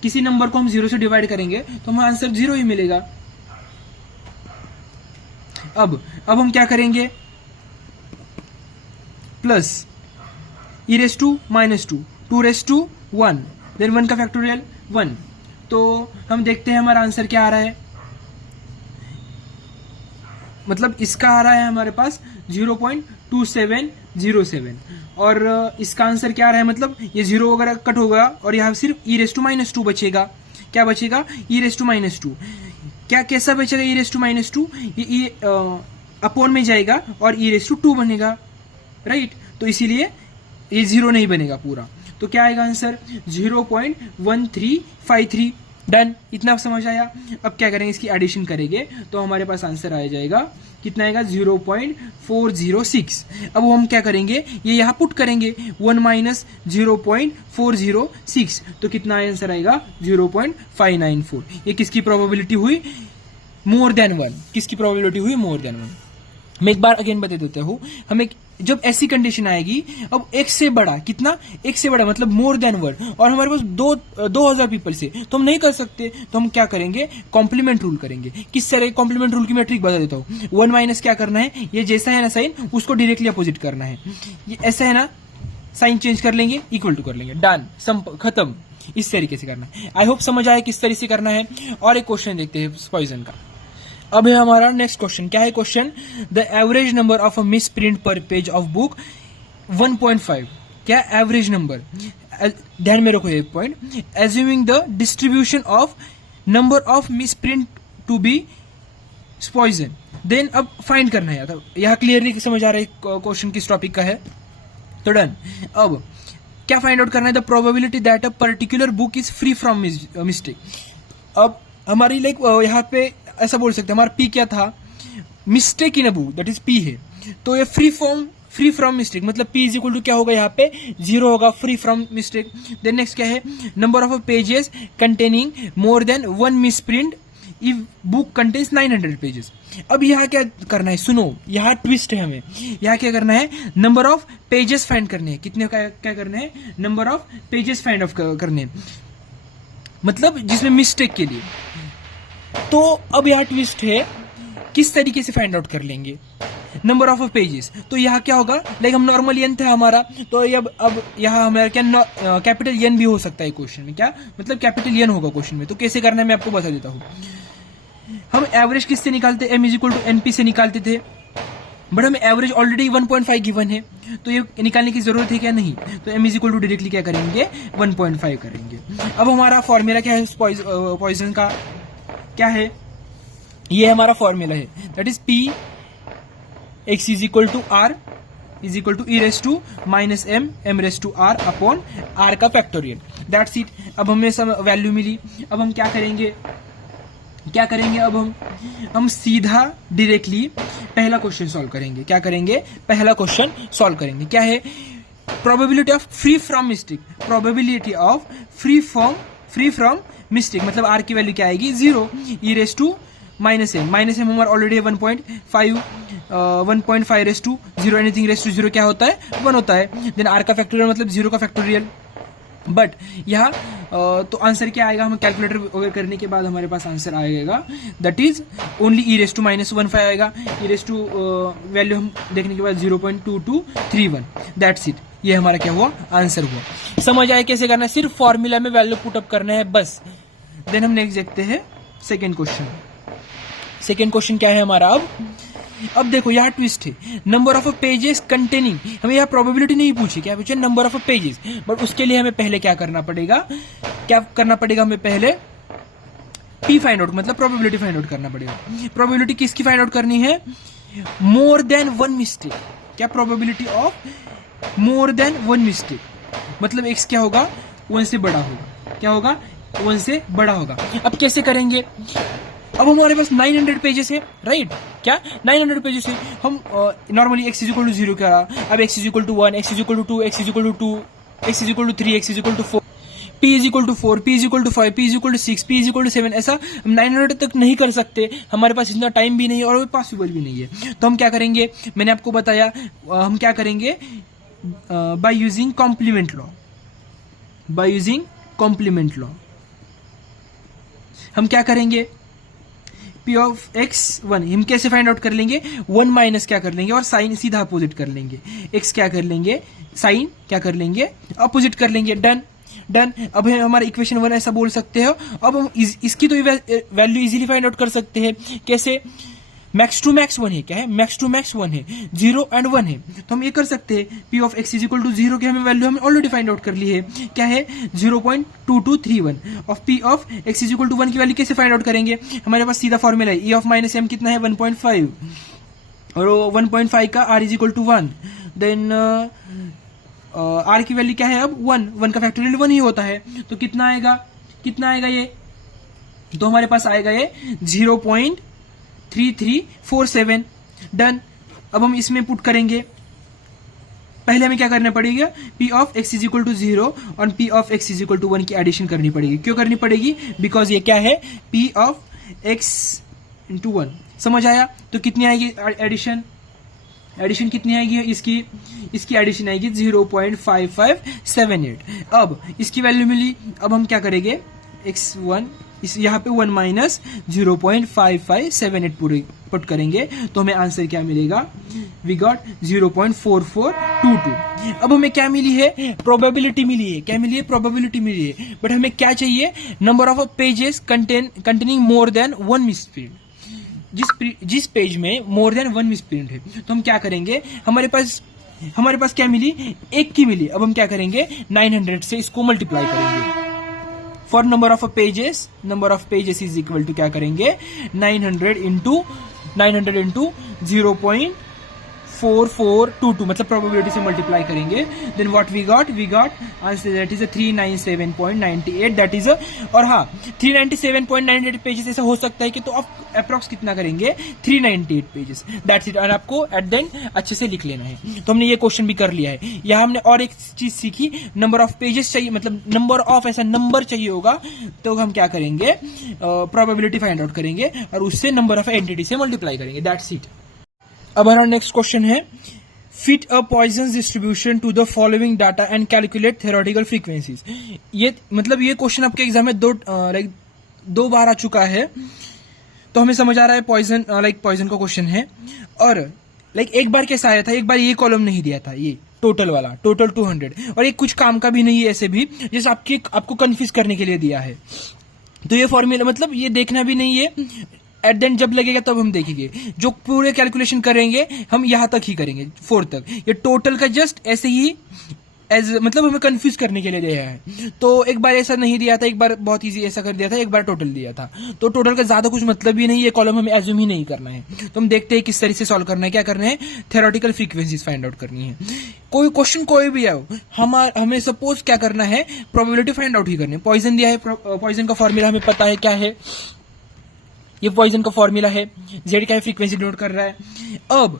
किसी नंबर को हम 0 से डिवाइड करेंगे तो हमें आंसर 0 ही मिलेगा। अब हम क्या करेंगे, plus e raise to minus 2 2 raise to 1, then 1 का फैक्टोरियल 1। तो हम देखते हैं हमारा आंसर क्या आ रहा है, मतलब इसका आ रहा है हमारे पास 0.2707, और इसका आंसर क्या आ रहा है, मतलब ये 0 वगैरह कट होगा और यहाँ सिर्फ e रेस टू माइनस 2 बचेगा। क्या बचेगा, e रेस टू माइनस 2। क्या कैसा बचेगा e रेस टू माइनस 2, ये अपॉन में जाएगा और e रेस टू 2 बनेगा, राइट। तो इसीलिए ये 0 नहीं बनेगा पूरा। तो क्या आएगा आंसर, 0.1353। डन, इतना समझ आया। अब क्या करेंगे, इसकी एडिशन करेंगे तो हमारे पास आंसर आ जाएगा, कितना आएगा, 0.406। अब हम क्या करेंगे, ये यहाँ पुट करेंगे, 1 माइनस 0.406, तो कितना आंसर आएगा, 0.594। ये किसकी प्रोबेबिलिटी हुई, मोर देन 1। किसकी प्रोबेबिलिटी हुई, मोर देन 1। मैं एक बार अगेन बता देता हूं, हमें जब ऐसी कंडीशन आएगी, अब एक से बड़ा, कितना, एक से बड़ा मतलब मोर देन 1, और हमारे पास 2000 पीपल से, तो हम नहीं कर सकते। तो हम क्या करेंगे, कॉम्प्लीमेंट रूल करेंगे। किस तरह कॉम्प्लीमेंट रूल की मैं ट्रिक बता देता हूँ। 1 माइनस क्या करना है, ये जैसा है ना साइन, उसको डायरेक्टली अपोजिट करना है। ये ऐसा है ना, साइन चेंज कर लेंगे, इक्वल टू कर लेंगे, डन, खत्म। इस तरीके से करना है। आई होप समझ आया किस तरीके से करना है। और एक क्वेश्चन देखते हैं पॉइजन का। अब है हमारा नेक्स्ट क्वेश्चन। क्या है question, the average number of a misprint per page of book 1.5। क्या एवरेज नंबर, ध्यान में रखो एक point, assuming the distribution of number of misprint to be Poisson, then अब फाइंड करना है। यह क्लियरली समझ आ रहा है क्वेश्चन किस टॉपिक का है। तो डन, अब क्या फाइंड आउट करना है, the probability that a particular book is free from mistake. अब हमारी लाइक यहाँ पे ऐसा बोल सकते हैं, हमारा पी क्या था, mistake in a book, that is p है। तो ये फ्री फ्रॉम मिस्टेक, मतलब पी इज इक्वल टू क्या होगा, यहाँ पे 0 होगा, free from mistake. Then next क्या है, number of pages containing more than 1 misprint if book contains 900 pages. अब यहाँ क्या करना है, सुनो, यहाँ ट्विस्ट है। हमें यहाँ क्या करना है, नंबर ऑफ पेजेस फाइंड करने हैं। कितने क्या करना है, number of pages find of करने हैं, मतलब जिसमें मिस्टेक के लिए। तो अब यहाँ ट्विस्ट है, किस तरीके से फाइंड आउट कर लेंगे नंबर ऑफ पेजेस। तो यहाँ क्या होगा, लाइक हम नॉर्मल एन था हमारा, तो अब यहाँ हमारा क्या कैपिटल एन भी हो सकता है क्वेश्चन में। क्या मतलब कैपिटल एन होगा क्वेश्चन में। तो कैसे करना है मैं आपको बता देता हूँ। हम एवरेज किससे निकालते, m is equal to np से निकालते थे, बट हमें एवरेज ऑलरेडी 1.5 गिवन है, तो ये निकालने की जरूरत है क्या, नहीं। तो m is equal to directly क्या करेंगे, 1.5 करेंगे। अब हमारा फॉर्मूला क्या है पॉइजन का, क्या है, ये हमारा फॉर्मूला है, that is p x is equal to r is equal to e raise to minus m raise to r upon r का फैक्टोरियल, दैट्स इट। अब हमें सब वैल्यू मिली। अब हम क्या करेंगे, क्या करेंगे अब हम सीधा डायरेक्टली पहला क्वेश्चन सॉल्व करेंगे। क्या करेंगे? पहला क्वेश्चन सॉल्व करेंगे। क्या है? Probability of free from mistake. Probability of free from mistake मतलब आर की वैल्यू क्या आएगी? 0 e raise to minus m हमारा already 1.5 1.5 raise to 0 anything raise to 0 क्या होता है? 1 होता है। देन आर का फैक्टोरियल मतलब 0 का फैक्टोरियल। बट यहाँ तो आंसर क्या आएगा? हम कैलकुलेटर वगैरह करने के बाद हमारे पास आंसर आएगा that is only e raise to -1.5 आएगा। ई रेस टू वैल्यू हम देखने के बाद 0.2231 दैट्स इट। ये हमारा क्या हुआ? आंसर हुआ। समझ आए कैसे करना है? सिर्फ फॉर्मूला में वैल्यू पुटअप करना है बस। देन हम नेक्स्ट देखते हैं सेकेंड क्वेश्चन। सेकेंड क्वेश्चन क्या है हमारा? अब देखो यहाँ ट्विस्ट है। नंबर ऑफ पेजेस कंटेनिंग, हमें यहाँ प्रोबेबिलिटी नहीं पूछी, क्या पूछे? Number of pages. बट उसके लिए हमें पहले क्या करना पड़ेगा? हमें पहले पी फाइंड आउट मतलब प्रोबेबिलिटी फाइंड आउट करना पड़ेगा। प्रोबेबिलिटी किसकी फाइंड आउट करनी है? More than 1 mistake. क्या? Probability of more than 1 mistake मतलब x क्या होगा? 1 से बड़ा होगा। क्या होगा? 1 से बड़ा होगा। अब कैसे करेंगे? अब हमारे पास 900 पेजेस है, राइट? क्या 900 पेजेस है? हम normally x is equal to 0 करा। अब x is equal to 1, x is equal to 2, x is equal to 2, x is equal to 3, x is equal to 4, p is equal to 4, p is equal to 5, p is equal to 6, p is equal to 7। ऐसा हम 900 तक नहीं कर सकते, हमारे पास इतना time भी नहीं है और पॉसिबल भी नहीं है। तो हम क्या करेंगे? मैंने आपको बताया हम क्या करेंगे? By using complement law. By using complement law हम क्या करेंगे? P ऑफ x1 हम कैसे फाइंड आउट कर लेंगे? 1 माइनस क्या कर लेंगे और साइन सीधा अपोजिट कर लेंगे। x क्या कर लेंगे? साइन क्या कर लेंगे? अपोजिट कर लेंगे। डन। अब हमारा इक्वेशन 1 ऐसा बोल सकते हो। अब हम इसकी तो वैल्यू इजीली फाइंड आउट कर सकते हैं। कैसे? मैक्स टू मैक्स 1 है। क्या है? मैक्स टू मैक्स 1 है, 0 एंड 1 है। तो हम ये कर सकते हैं P of x is equal to 0 की हमें वैल्यू हमें ऑलरेडी फाइंड आउट कर ली है। क्या है? 0.2231 of P of x is equal to 1 की वैल्यू कैसे फाइंड आउट करेंगे? हमारे पास सीधा फॉर्मूला है। E ऑफ माइनस m कितना है? 1.5 और 1.5 का r is equal to 1। Then r की वैल्यू क्या है? अब 1 का फैक्टोरियल 1 ही होता है। तो कितना आएगा ये? तो हमारे पास आएगा ये 0.3347। डन। अब हम इसमें पुट करेंगे। पहले हमें क्या करना पड़ेगा? P of x is equal to 0 और P of x is equal to 1 की एडिशन करनी पड़ेगी। क्यों करनी पड़ेगी? बिकॉज ये क्या है? P of x into 1। समझ आया? तो कितनी आएगी एडिशन? एडिशन कितनी आएगी इसकी एडिशन आएगी 0.5578। अब इसकी वैल्यू मिली। अब हम क्या करेंगे? x1 यहाँ पे 1 माइनस 0.5578 पूरे पुट करेंगे तो हमें आंसर क्या मिलेगा? We got 0.4422। अब हमें क्या मिली है? प्रोबेबिलिटी मिली है। क्या मिली है? प्रोबेबिलिटी मिली है। बट हमें क्या चाहिए? Number of pages containing more than 1 misprint. जिस पेज में मोर देन 1 मिसप्रिंट है तो हम क्या करेंगे? हमारे पास क्या मिली? 1 की मिली। अब हम क्या करेंगे? 900 से इसको मल्टीप्लाई करेंगे। For number of pages is equal to क्या करेंगे? 900 इंटू 0.4422 मतलब प्रोबेबिलिटी से मल्टीप्लाई करेंगे। Then what we got answer that is 397.98 that is और हाँ 397.98 पेजेस ऐसा हो सकता है कि तो आप अप्रॉक्स कितना करेंगे? 398 पेजेस दैट्स इट। और आपको एट द एंड अच्छे से लिख लेना है। तो हमने ये क्वेश्चन भी कर लिया है। यहाँ हमने और एक चीज सीखी, नंबर ऑफ पेजेस चाहिए मतलब नंबर ऑफ ऐसा नंबर चाहिए होगा तो हम क्या करेंगे? प्रोबेबिलिटी फाइंड आउट करेंगे और उससे नंबर ऑफ एंटिटी से मल्टीप्लाई करेंगे। That's it. अब हमारा नेक्स्ट क्वेश्चन है fit a Poisson distribution to the following data and calculate theoretical frequencies. ये मतलब ये क्वेश्चन आपके एग्जाम में दो बार आ चुका है तो हमें समझ आ रहा है पॉइजन का क्वेश्चन है। और एक बार कैसा आया था? एक बार ये कॉलम नहीं दिया था, ये टोटल वाला, टोटल 200 और ये कुछ काम का भी नहीं है ऐसे भी, जैसे आपको कंफ्यूज करने के लिए दिया है। तो ये फॉर्मूला मतलब ये देखना भी नहीं है, एट द एंड जब लगेगा तब हम देखेंगे। जो पूरे कैलकुलेशन करेंगे हम यहाँ तक ही करेंगे 4 तक। ये टोटल का जस्ट ऐसे ही मतलब हमें कंफ्यूज करने के लिए दिया है। तो एक बार ऐसा नहीं दिया था, एक बार बहुत इजी ऐसा कर दिया था, एक बार टोटल दिया था। तो टोटल का ज्यादा कुछ मतलब ही नहीं है, कॉलम हमें एज्यूम ही नहीं करना है। तो हम देखते हैं किस तरीके से सॉल्व करना है। क्या करना है? थ्योरेटिकल फ्रीक्वेंसीज फाइंड आउट करनी है। कोई क्वेश्चन कोई भी आओ, हमें सपोज क्या करना है? प्रोबेबिलिटी फाइंड आउट ही करनी है। पॉइजन दिया है, पॉइजन का फॉर्मूला हमें पता है क्या है। ये पॉइजन का फॉर्मूला है। जेड क्या है, फ्रीक्वेंसी डिनोट कर रहा है। अब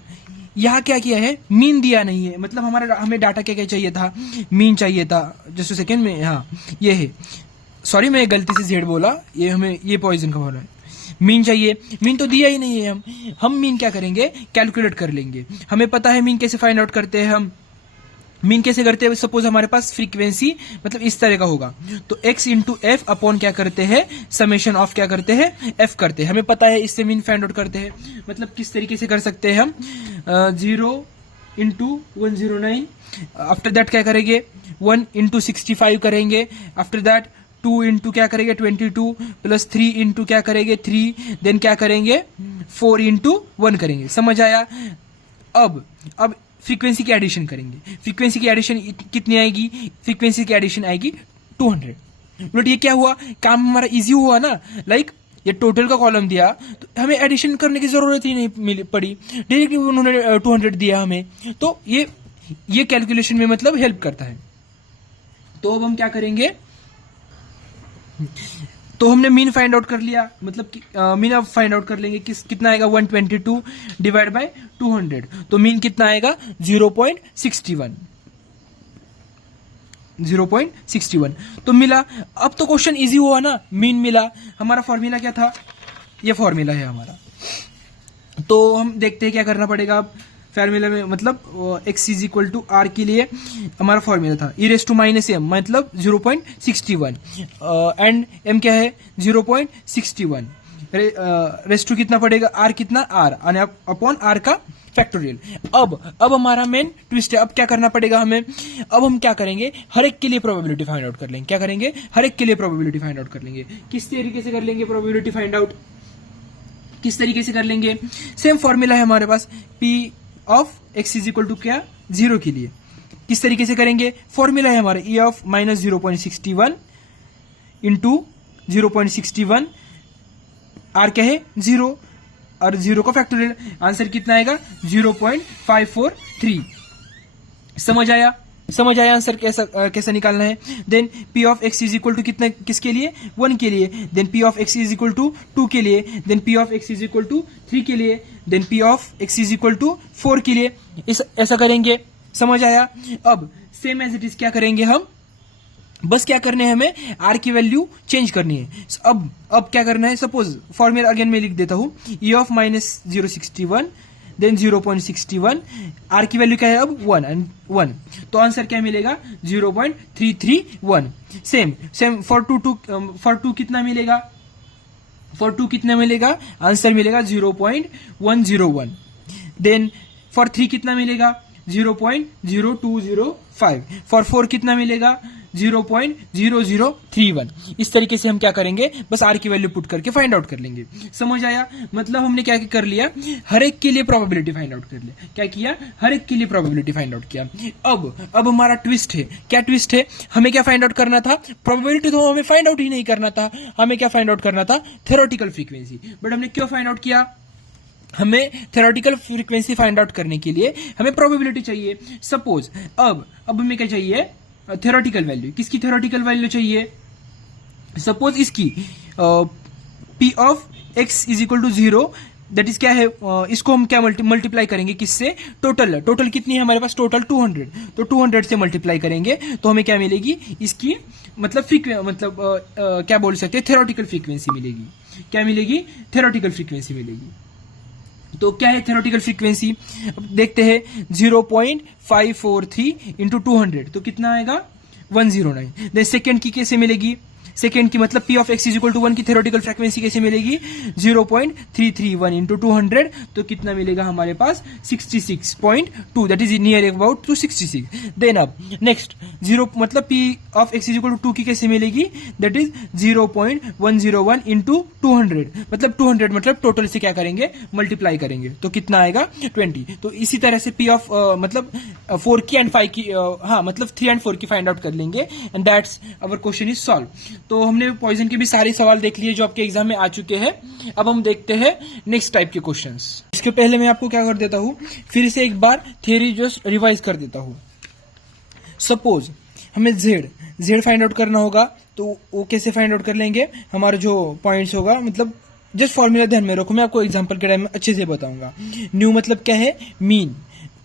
यहाँ क्या किया है, मीन दिया नहीं है, मतलब हमें डाटा क्या क्या चाहिए था, मीन चाहिए था। जस्ट सेकेंड में, हाँ ये है, सॉरी मैं गलती से जेड बोला, ये हमें ये पॉइजन का फॉर्मूला है। मीन चाहिए, मीन तो दिया ही नहीं है। हम मीन क्या करेंगे, कैलकुलेट कर लेंगे। हमें पता है मीन कैसे फाइंड आउट करते हैं हम। मीन कैसे करते हैं, सपोज हमारे पास फ्रीक्वेंसी मतलब इस तरह का होगा, तो x इंटू एफ अपॉन क्या करते हैं, समेशन ऑफ क्या करते हैं, f करते हैं। हमें पता है इससे मीन फाइंड आउट करते हैं। मतलब किस तरीके से कर सकते हैं हम, 0 इंटू 109, आफ्टर दैट क्या करेंगे 1 इंटू 65 करेंगे, आफ्टर दैट 2 इंटू क्या करेंगे 22 प्लस 3 इंटू क्या करेंगे 3, देन क्या करेंगे 4 इंटू 1 करेंगे। समझ आया। अब फ्रीक्वेंसी की एडिशन करेंगे। फ्रीक्वेंसी की एडिशन कितनी आएगी, फ्रीक्वेंसी की एडिशन आएगी 200। बट ये क्या हुआ, काम हमारा इजी हुआ ना, लाइक ये टोटल का कॉलम दिया तो हमें एडिशन करने की जरूरत ही नहीं पड़ी, डायरेक्टली उन्होंने 200 दिया हमें, तो ये कैलकुलेशन में मतलब हेल्प करता है। तो अब हम क्या करेंगे, तो हमने मीन फाइंड आउट कर लिया, मतलब मीन अब फाइंड आउट कर लेंगे कितना आएगा 122 डिवाइड बाय 200, तो मीन कितना आएगा 0.61। तो मिला। अब तो क्वेश्चन इजी हुआ ना, मीन मिला। हमारा फॉर्मूला क्या था, ये फॉर्मूला है हमारा। तो हम देखते हैं क्या करना पड़ेगा अब फॉर्मूला में, मतलब x is equal to r के लिए हमारा फॉर्मूला था e raise to minus m, मतलब 0.61 एंड m क्या है 0.61, रेस टू कितना पड़ेगा r कितना r अपॉन r का फैक्टोरियल। अब हमारा मेन ट्विस्ट है, अब क्या करना पड़ेगा हमें, अब हम क्या करेंगे, हर एक के लिए प्रोबेबिलिटी फाइंड आउट कर लेंगे। क्या करेंगे, हर एक के लिए प्रोबेबिलिटी फाइंड आउट कर लेंगे। किस तरीके से कर लेंगे प्रोबेबिलिटी फाइंड आउट, किस तरीके से कर लेंगे, सेम फॉर्मूला है हमारे पास, p of x is equal to क्या 0 के लिए। किस तरीके से करेंगे, फॉर्मूला है हमारा e of minus 0.61 into 0.61, r क्या है 0 और 0 का फैक्टोरियल, आंसर कितना आएगा 0.543। समझ आया आंसर कैसा निकालना है। Then p of x is equal to कितना, किसके लिए 1 के लिए, then p of x is equal to 2 के लिए, then p of x is equal to 3 के लिए, then p of x is equal to 4 के लिए। ऐसा करेंगे। समझ आया। अब सेम एज इट इज क्या करेंगे हम, बस क्या करने हैं, हमें r की वैल्यू चेंज करनी है। अब क्या करना है, सपोज फॉर्मूला अगेन मैं लिख देता हूं, e of minus 0.61 then 0.61, r की वैल्यू क्या है अब 1 एंड 1, तो आंसर क्या मिलेगा 0.331। सेम फॉर 2 कितना मिलेगा, फॉर 2 कितना मिलेगा, आंसर मिलेगा 0.101। देन फॉर 3 कितना मिलेगा 0.0205, फॉर 4 कितना मिलेगा 0.0031। इस तरीके से हम क्या करेंगे, बस r की वैल्यू पुट करके फाइंड आउट कर लेंगे। समझ आया। मतलब हमने क्या कर लिया, हर एक के लिए प्रोबेबिलिटी फाइंड आउट कर लिया। क्या किया, हर एक के लिए प्रोबेबिलिटी फाइंड आउट किया। अब हमारा ट्विस्ट है, क्या ट्विस्ट है, हमें क्या फाइंड आउट करना था, प्रोबेबिलिटी तो हमें फाइंड आउट ही नहीं करना था, हमें क्या फाइंड आउट करना था, थ्योरेटिकल फ्रीक्वेंसी। बट हमने क्यों फाइंड आउट किया, हमें थ्योरेटिकल फ्रीक्वेंसी फाइंड आउट करने के लिए हमें प्रोबेबिलिटी चाहिए। सपोज अब हमें क्या चाहिए, थ्योरेटिकल वैल्यू। किसकी थ्योरेटिकल वैल्यू चाहिए, सपोज इसकी p of x is equal to 0, that is क्या है, इसको हम क्या मल्टीप्लाई करेंगे किससे, टोटल कितनी है हमारे पास, टोटल 200, तो 200 से मल्टीप्लाई करेंगे तो हमें क्या मिलेगी, इसकी मतलब क्या बोल सकते हैं, थ्योरेटिकल फ्रीक्वेंसी मिलेगी। क्या मिलेगी, थ्योरेटिकल फ्रीक्वेंसी मिलेगी। तो क्या है थ्योरेटिकल फ्रीक्वेंसी, अब देखते हैं 0.543 इंटू 200, तो कितना आएगा 109। देन सेकेंड की कैसे मिलेगी, सेकेंड की मतलब p of x is equal to 1 की थ्योरेटिकल फ्रीक्वेंसी कैसे मिलेगी, 0.331 इंटू 200, तो कितना मिलेगा हमारे पास 66.2, that is near about to 66। Then अब नेक्स्ट 0 मतलब p of x is equal to 2 की कैसे मिलेगी, दैट इज 0.101 इंटू 200, मतलब 200 मतलब टोटल से क्या करेंगे, मल्टीप्लाई करेंगे, तो कितना आएगा 20। तो इसी तरह से p ऑफ मतलब 4 की एंड 5 की मतलब 3 एंड 4 की फाइंड आउट कर लेंगे, and that's our question is solve. तो हमने पॉइजन के भी सारे सवाल देख लिए जो आपके एग्जाम में आ चुके हैं। अब हम देखते हैं नेक्स्ट टाइप के क्वेश्चंस। इसके पहले मैं आपको क्या कर देता हूं, फिर से एक बार थियरी जस्ट रिवाइज कर देता हूं। सपोज हमें जेड फाइंड आउट करना होगा, तो वो कैसे फाइंड आउट कर लेंगे, हमारा जो पॉइंट्स होगा मतलब जस्ट फॉर्मूला ध्यान में रखो, मैं आपको एग्जांपल के टाइम में अच्छे से बताऊंगा। न्यू मतलब क्या है, मीन,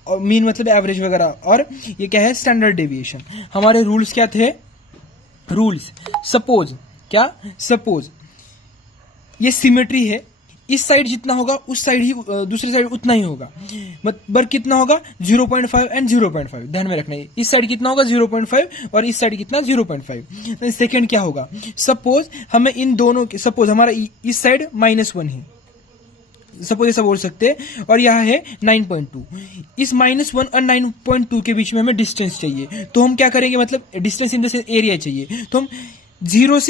और मीन मतलब एवरेज वगैरह, और ये क्या है, स्टैंडर्ड डेविएशन। हमारे रूल्स क्या थे, रूल्स, सपोज क्या, सपोज ये सिमेट्री है, इस साइड जितना होगा उस साइड ही दूसरी साइड उतना ही होगा, मतलब कितना होगा 0.5 एंड 0.5, ध्यान में रखना है। इस साइड कितना होगा 0.5 और इस साइड कितना 0.5। सेकेंड क्या होगा, सपोज हमें इन दोनों के, सपोज हमारा इस साइड -1 है, सपोज ऐसा बोल सकते हैं, और यहाँ है 9.2। इस -1 और 9.2 के बीच में हमें डिस्टेंस चाहिए, तो हम क्या करेंगे, मतलब distance in the sense area चाहिए, तो हम 0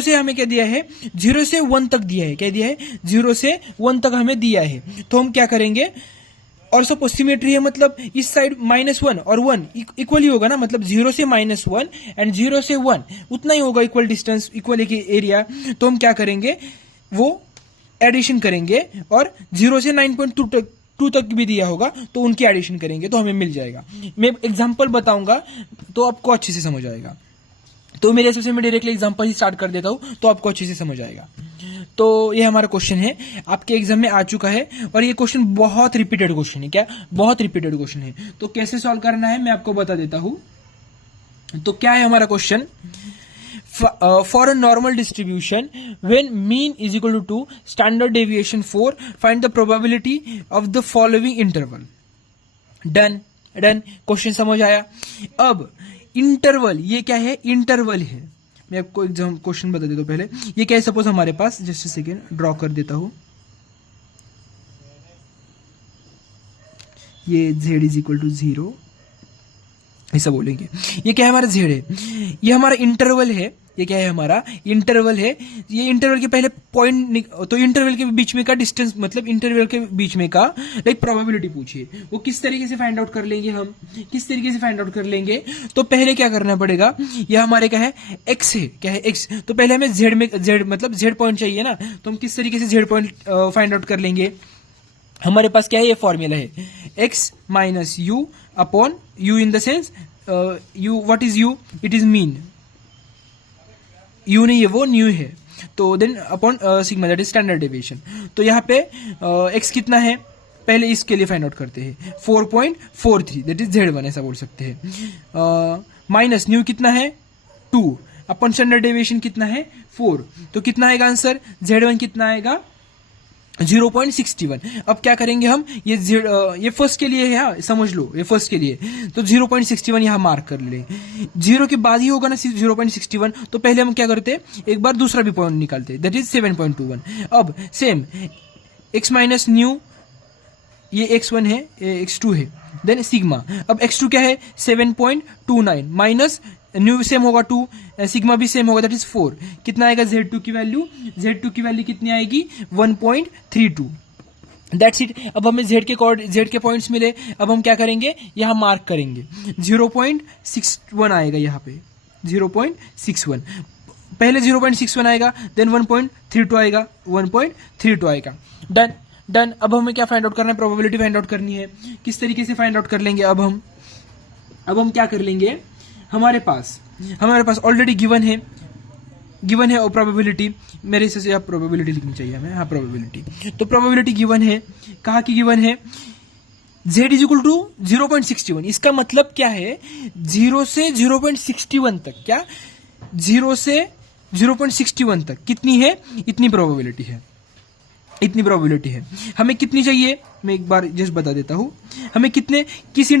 से हमें क्या दिया है, 0 से 1 तक दिया है, क्या दिया है, 0 से 1 तक हमें दिया है, तो हम क्या करेंगे, और सपोज सिमेट्री है, मतलब इस साइड -1 और 1 इक्वल ही होगा ना, मतलब 0 से -1 एंड 0 से 1 उतना ही होगा, इक्वल डिस्टेंस, इक्वल एरिया, तो हम क्या करेंगे, वो एडिशन करेंगे, और 0 से 9.2 तक भी दिया होगा तो उनकी एडिशन करेंगे तो हमें मिल जाएगा। मैं एग्जांपल बताऊंगा तो आपको अच्छे से समझ आएगा, तो मेरे हिसाब से मैं डायरेक्टली एग्जांपल ही स्टार्ट कर देता हूं तो आपको अच्छे से समझ आएगा। तो ये हमारा क्वेश्चन है, आपके एग्जाम में आ चुका है, और ये क्वेश्चन बहुत रिपीटेड क्वेश्चन है, क्या बहुत रिपीटेड क्वेश्चन है। तो कैसे सॉल्व करना है मैं आपको बता देता हूं। तो क्या है हमारा question, for a normal distribution when mean is equal to 2, standard deviation 4, find the probability of the following interval। Done, question समझ आया। अब इंटरवल, ये क्या है, इंटरवल है, मैं आपको एग्जाम क्वेश्चन बता देता हूं पहले। ये क्या है, सपोज हमारे पास, जस्ट सेकेंड ड्रॉ कर देता हूं, ये z इज इक्वल टू 0 ऐसा बोलेंगे। ये क्या है, हमारा z है, ये हमारा इंटरवल है, ये क्या है, हमारा इंटरवल है। ये इंटरवल के पहले पॉइंट, तो इंटरवल के बीच में का डिस्टेंस, मतलब इंटरवल के बीच में का लाइक प्रोबेबिलिटी पूछिए, वो किस तरीके से फाइंड आउट कर लेंगे, हम किस तरीके से फाइंड आउट कर लेंगे। तो पहले क्या करना पड़ेगा, ये हमारे क्या है, x है, क्या है, x, तो पहले हमें z मतलब z पॉइंट चाहिए ना, तो हम किस तरीके से z पॉइंट फाइंड आउट कर लेंगे। हमारे पास क्या है, ये फॉर्मूला है, x minus u upon u in the sense u, what is u, it is mean, u नहीं है वो, न्यू है, तो then upon sigma, that is standard deviation. तो यहाँ पे x कितना है, पहले इसके लिए फाइंड आउट करते हैं, 4.43, दैट इज z1 ऐसा बोल सकते हैं, माइनस न्यू कितना है 2 अपॉन स्टैंडर्ड डेविएशन कितना है 4, तो कितना आएगा आंसर, z1 कितना आएगा 0.61। अब क्या करेंगे हम, ये फर्स्ट के लिए है, समझ लो ये फर्स्ट के लिए, तो 0.61 यहां मार्क कर ले, 0 के बाद ही होगा ना 0.61, तो पहले हम क्या करते, एक बार दूसरा भी पॉइंट निकालते, दैट इज 7.21। अब सेम x माइनस न्यू, ये x1 है, ये x2 है, देन सिग्मा, अब x2 क्या है 7.29 माइनस न्यू सेम होगा 2, सिग्मा भी सेम होगा, दैट इज 4, कितना आएगा z2 की वैल्यू, z2 की वैल्यू कितनी आएगी 1.32, दैट्स इट। अब हमें z के पॉइंट्स मिले, अब हम क्या करेंगे, यहां मार्क करेंगे, 0.61 आएगा यहाँ पे, 0.61, पहले 0.61 आएगा, देन 1.32 आएगा, 1.32 आएगा, डन। अब हमें क्या फाइंड आउट करना है, प्रोबेबिलिटी फाइंड आउट करनी है। किस तरीके से फाइंड आउट कर लेंगे, अब हम क्या कर लेंगे, हमारे पास ऑलरेडी गिवन है और प्रोबेबिलिटी, मेरे हिसाब से आप प्रोबेबिलिटी लिखनी चाहिए हमें, हाँ प्रोबेबिलिटी, तो प्रोबेबिलिटी गिवन है, कहाँ की गिवन है, z इज इक्वल टू 0.61, इसका मतलब क्या है 0 से 0.61 तक, क्या 0 से 0.61 तक कितनी है, इतनी प्रोबेबिलिटी है। हमें कितनी चाहिए, मैं एक बार जस्ट बता देता हूं, हमें कितने, इस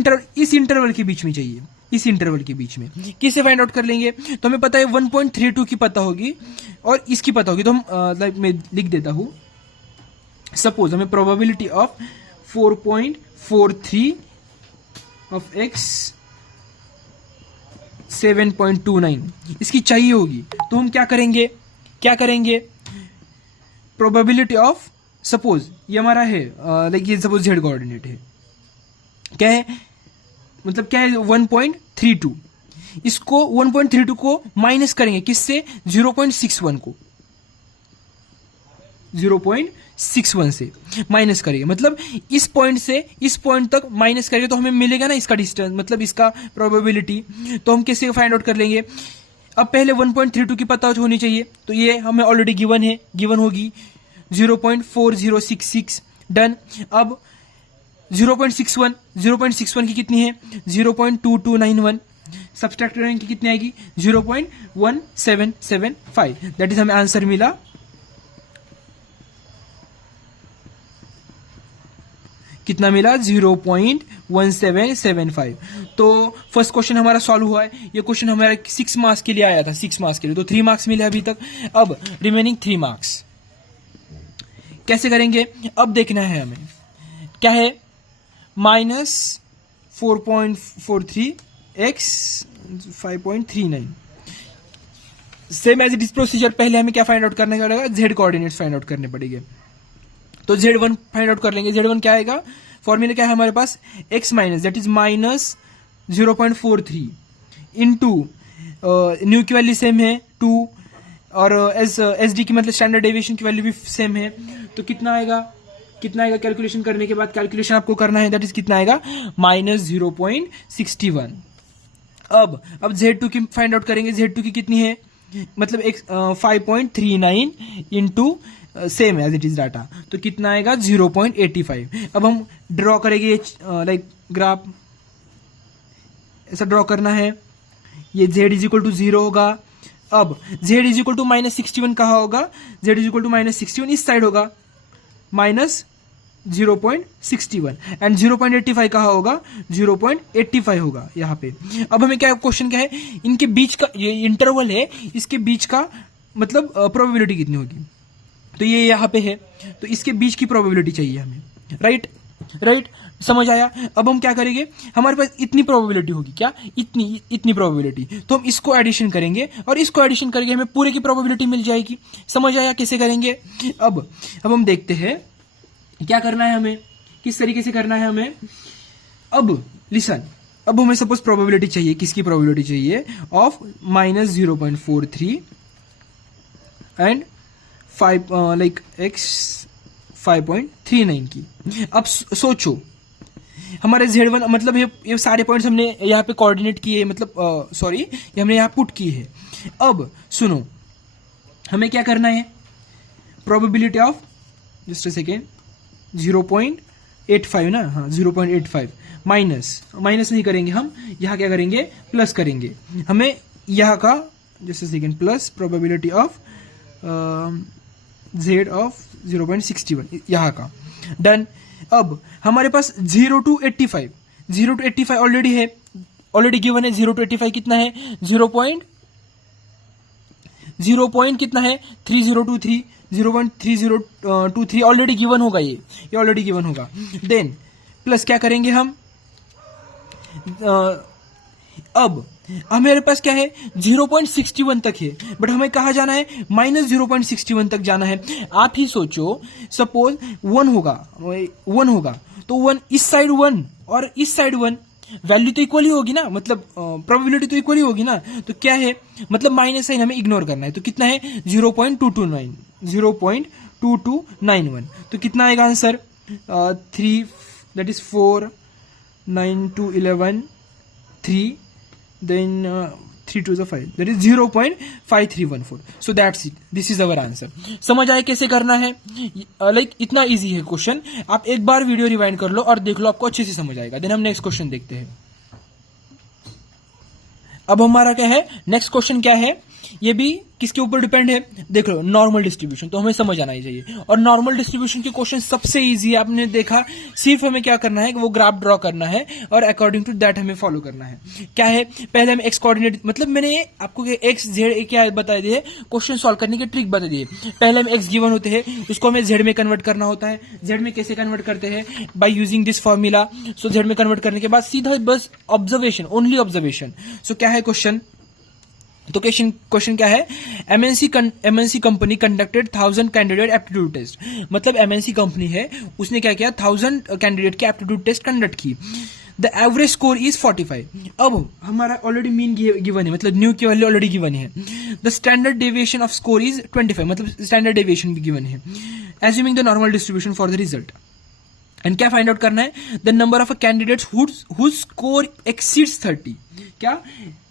इंटरवल के बीच में चाहिए, इस इंटरवल के बीच में किससे फाइंड आउट कर लेंगे, तो हमें पता है 1.32 की पता होगी और इसकी पता होगी, तो हम मैं लिख देता हूं, सपोज हमें प्रोबेबिलिटी ऑफ 4.43 ऑफ x 7.29 इसकी चाहिए होगी, तो हम क्या करेंगे, प्रोबेबिलिटी ऑफ, सपोज ये हमारा है लाइक ये सपोज z कोऑर्डिनेट है, क्या है, मतलब क्या है 1.32, इसको 1.32 को माइनस करेंगे किससे, 0.61 को, 0.61 से माइनस करेंगे, मतलब इस पॉइंट से इस पॉइंट तक माइनस करेंगे तो हमें मिलेगा ना इसका डिस्टेंस, मतलब इसका प्रोबेबिलिटी, तो हम कैसे फाइंड आउट कर लेंगे। अब पहले 1.32 की पता होनी चाहिए, तो ये हमें ऑलरेडी गिवन है, गिवन होगी 0.4066। डन। अब 0.61 की कितनी है 0.2291, सब्सट्रैक्ट करेंगे की कितनी आएगी 0.1775। दैट इज हमें आंसर मिला कितना मिला 0.1775। तो फर्स्ट क्वेश्चन हमारा सॉल्व हुआ है। ये क्वेश्चन हमारा 6 मार्क्स के लिए आया था, 6 मार्क्स के लिए, तो 3 मार्क्स मिले अभी तक। अब रिमेनिंग 3 मार्क्स कैसे करेंगे अब देखना है हमें। क्या है -4.43x 5.39। Same as it is procedure, पहले हमें क्या फाइंड आउट करने पड़ेगा, जेड कोऑर्डिनेट्स फाइंड आउट करने पड़ेंगे। तो Z1 फाइंड आउट कर लेंगे। Z1 क्या आएगा, फॉर्मूला क्या है हमारे पास, x minus that is -0.43 into new की वैल्यू सेम है 2 और एस डी की मतलब स्टैंडर्ड डेविएशन की वैल्यू भी सेम है। तो कितना आएगा कैलकुलेशन करने के बाद, कैलकुलेशन आपको करना है, दैट इज कितना आएगा -0.61। अब Z2 की फाइंड आउट करेंगे। Z2 की कितनी है मतलब 5.39 into same as it is data, तो कितना आएगा 0.85। अब हम ड्रॉ करेंगे लाइक ग्राफ, ऐसा ड्रॉ करना है। ये z इज इक्वल टू 0 होगा। अब z इज इक्वल टू -61 कहाँ होगा, z इज इक्वल टू -61 इस साइड होगा, -0.61 एंड 0.85 कहाँ होगा 0.85 होगा यहाँ पे। अब हमें क्या क्वेश्चन क्या है, इनके बीच का ये इंटरवल है, इसके बीच का मतलब प्रोबेबिलिटी कितनी होगी, तो ये यहाँ पे है, तो इसके बीच की प्रोबेबिलिटी चाहिए हमें। राइट समझ आया। अब हम क्या करेंगे, हमारे पास इतनी प्रोबेबिलिटी होगी, क्या इतनी प्रोबेबिलिटी, तो हम इसको एडिशन करेंगे और इसको एडिशन करके हमें पूरे की प्रोबेबिलिटी मिल जाएगी। समझ आया कैसे करेंगे। अब हम देखते हैं क्या करना है हमें, किस तरीके से करना है हमें। अब लिसन, अब हमें सपोज प्रोबेबिलिटी चाहिए, किसकी प्रोबेबिलिटी चाहिए, ऑफ -0.43 एंड 5.39 की। अब सोचो हमारे Z1 मतलब ये सारे पॉइंट्स हमने यहाँ पे कोऑर्डिनेट किए, मतलब सॉरी ये हमने यहाँ पुट किए हैं। अब सुनो हमें क्या करना है, probability of just a second 0.85 ना, हाँ 0.85 माइनस नहीं करेंगे हम, यहाँ क्या करेंगे प्लस करेंगे। हमें यहाँ का just a second plus probability of Z of 0.61 यहाँ का। डन। अब हमारे पास 0 to 85 ऑलरेडी है, ऑलरेडी गिवन है। 0 to 85 कितना है 0 कितना है 3023 0.3023 ऑलरेडी गिवन होगा, ये ऑलरेडी गिवन होगा। देन प्लस क्या करेंगे हम, अब हमारे पास क्या है 0.61 तक है, बट हमें कहाँ जाना है -0.61 तक जाना है। आप ही सोचो सपोज 1 होगा तो 1 इस साइड 1 और इस साइड 1, वैल्यू तो इक्वली होगी ना, मतलब प्रोबेबिलिटी तो इक्वली होगी ना, तो क्या है मतलब माइनस साइन हमें इग्नोर करना है। तो कितना है 0.2291, तो कितना आएगा answer 3 that is 4 9 2 11 3 then 3 2 5 that is 0.5314। so that's it, this is our answer। समझ आए कैसे करना है, लाइक इतना इजी है क्वेश्चन। आप एक बार वीडियो रिवाइंड कर लो और देख लो, आपको अच्छे से समझ आएगा। देन हम नेक्स्ट क्वेश्चन देखते हैं। अब हमारा क्या है नेक्स्ट क्वेश्चन क्या है, ये भी किसके ऊपर डिपेंड है, देख लो नॉर्मल डिस्ट्रीब्यूशन, तो हमें समझ आना ही चाहिए। और नॉर्मल डिस्ट्रीब्यूशन के क्वेश्चन सबसे इजी है, आपने देखा, सिर्फ हमें क्या करना है वो ग्राफ ड्रॉ करना है और अकॉर्डिंग टू दैट हमें फॉलो करना है। क्या है, पहले हम एक्स कोऑर्डिनेट, मतलब मैंने आपको एक्स जेड क्या बता दिए, क्वेश्चन सॉल्व करने के ट्रिक बता दिए। पहले हम एक्स गिवन होते हैं, उसको हमें जेड में कन्वर्ट करना होता है। जेड में कैसे कन्वर्ट करते हैं, by using this formula. So Z में कन्वर्ट करने के बाद सीधा बस ऑब्जर्वेशन, ओनली ऑब्जर्वेशन। सो क्या है क्वेश्चन, तो क्वेश्चन क्या है, MNC company conducted 1000 candidate aptitude test. मतलब एमएनसी कंपनी है, उसने क्या किया 1000 कैंडिडेट की एप्टीट्यूड टेस्ट कंडक्ट की। The average score is 45। अब हमारा ऑलरेडी मीन गिवन है, मतलब न्यू की वैल्यू ऑलरेडी गिवन है। The standard deviation of score is 25, मतलब स्टैंडर्ड डेविएशन भी गिवन है। Assuming the normal distribution for the result. And क्या फाइंड आउट करना है, the number of candidates whose score exceeds 30। क्या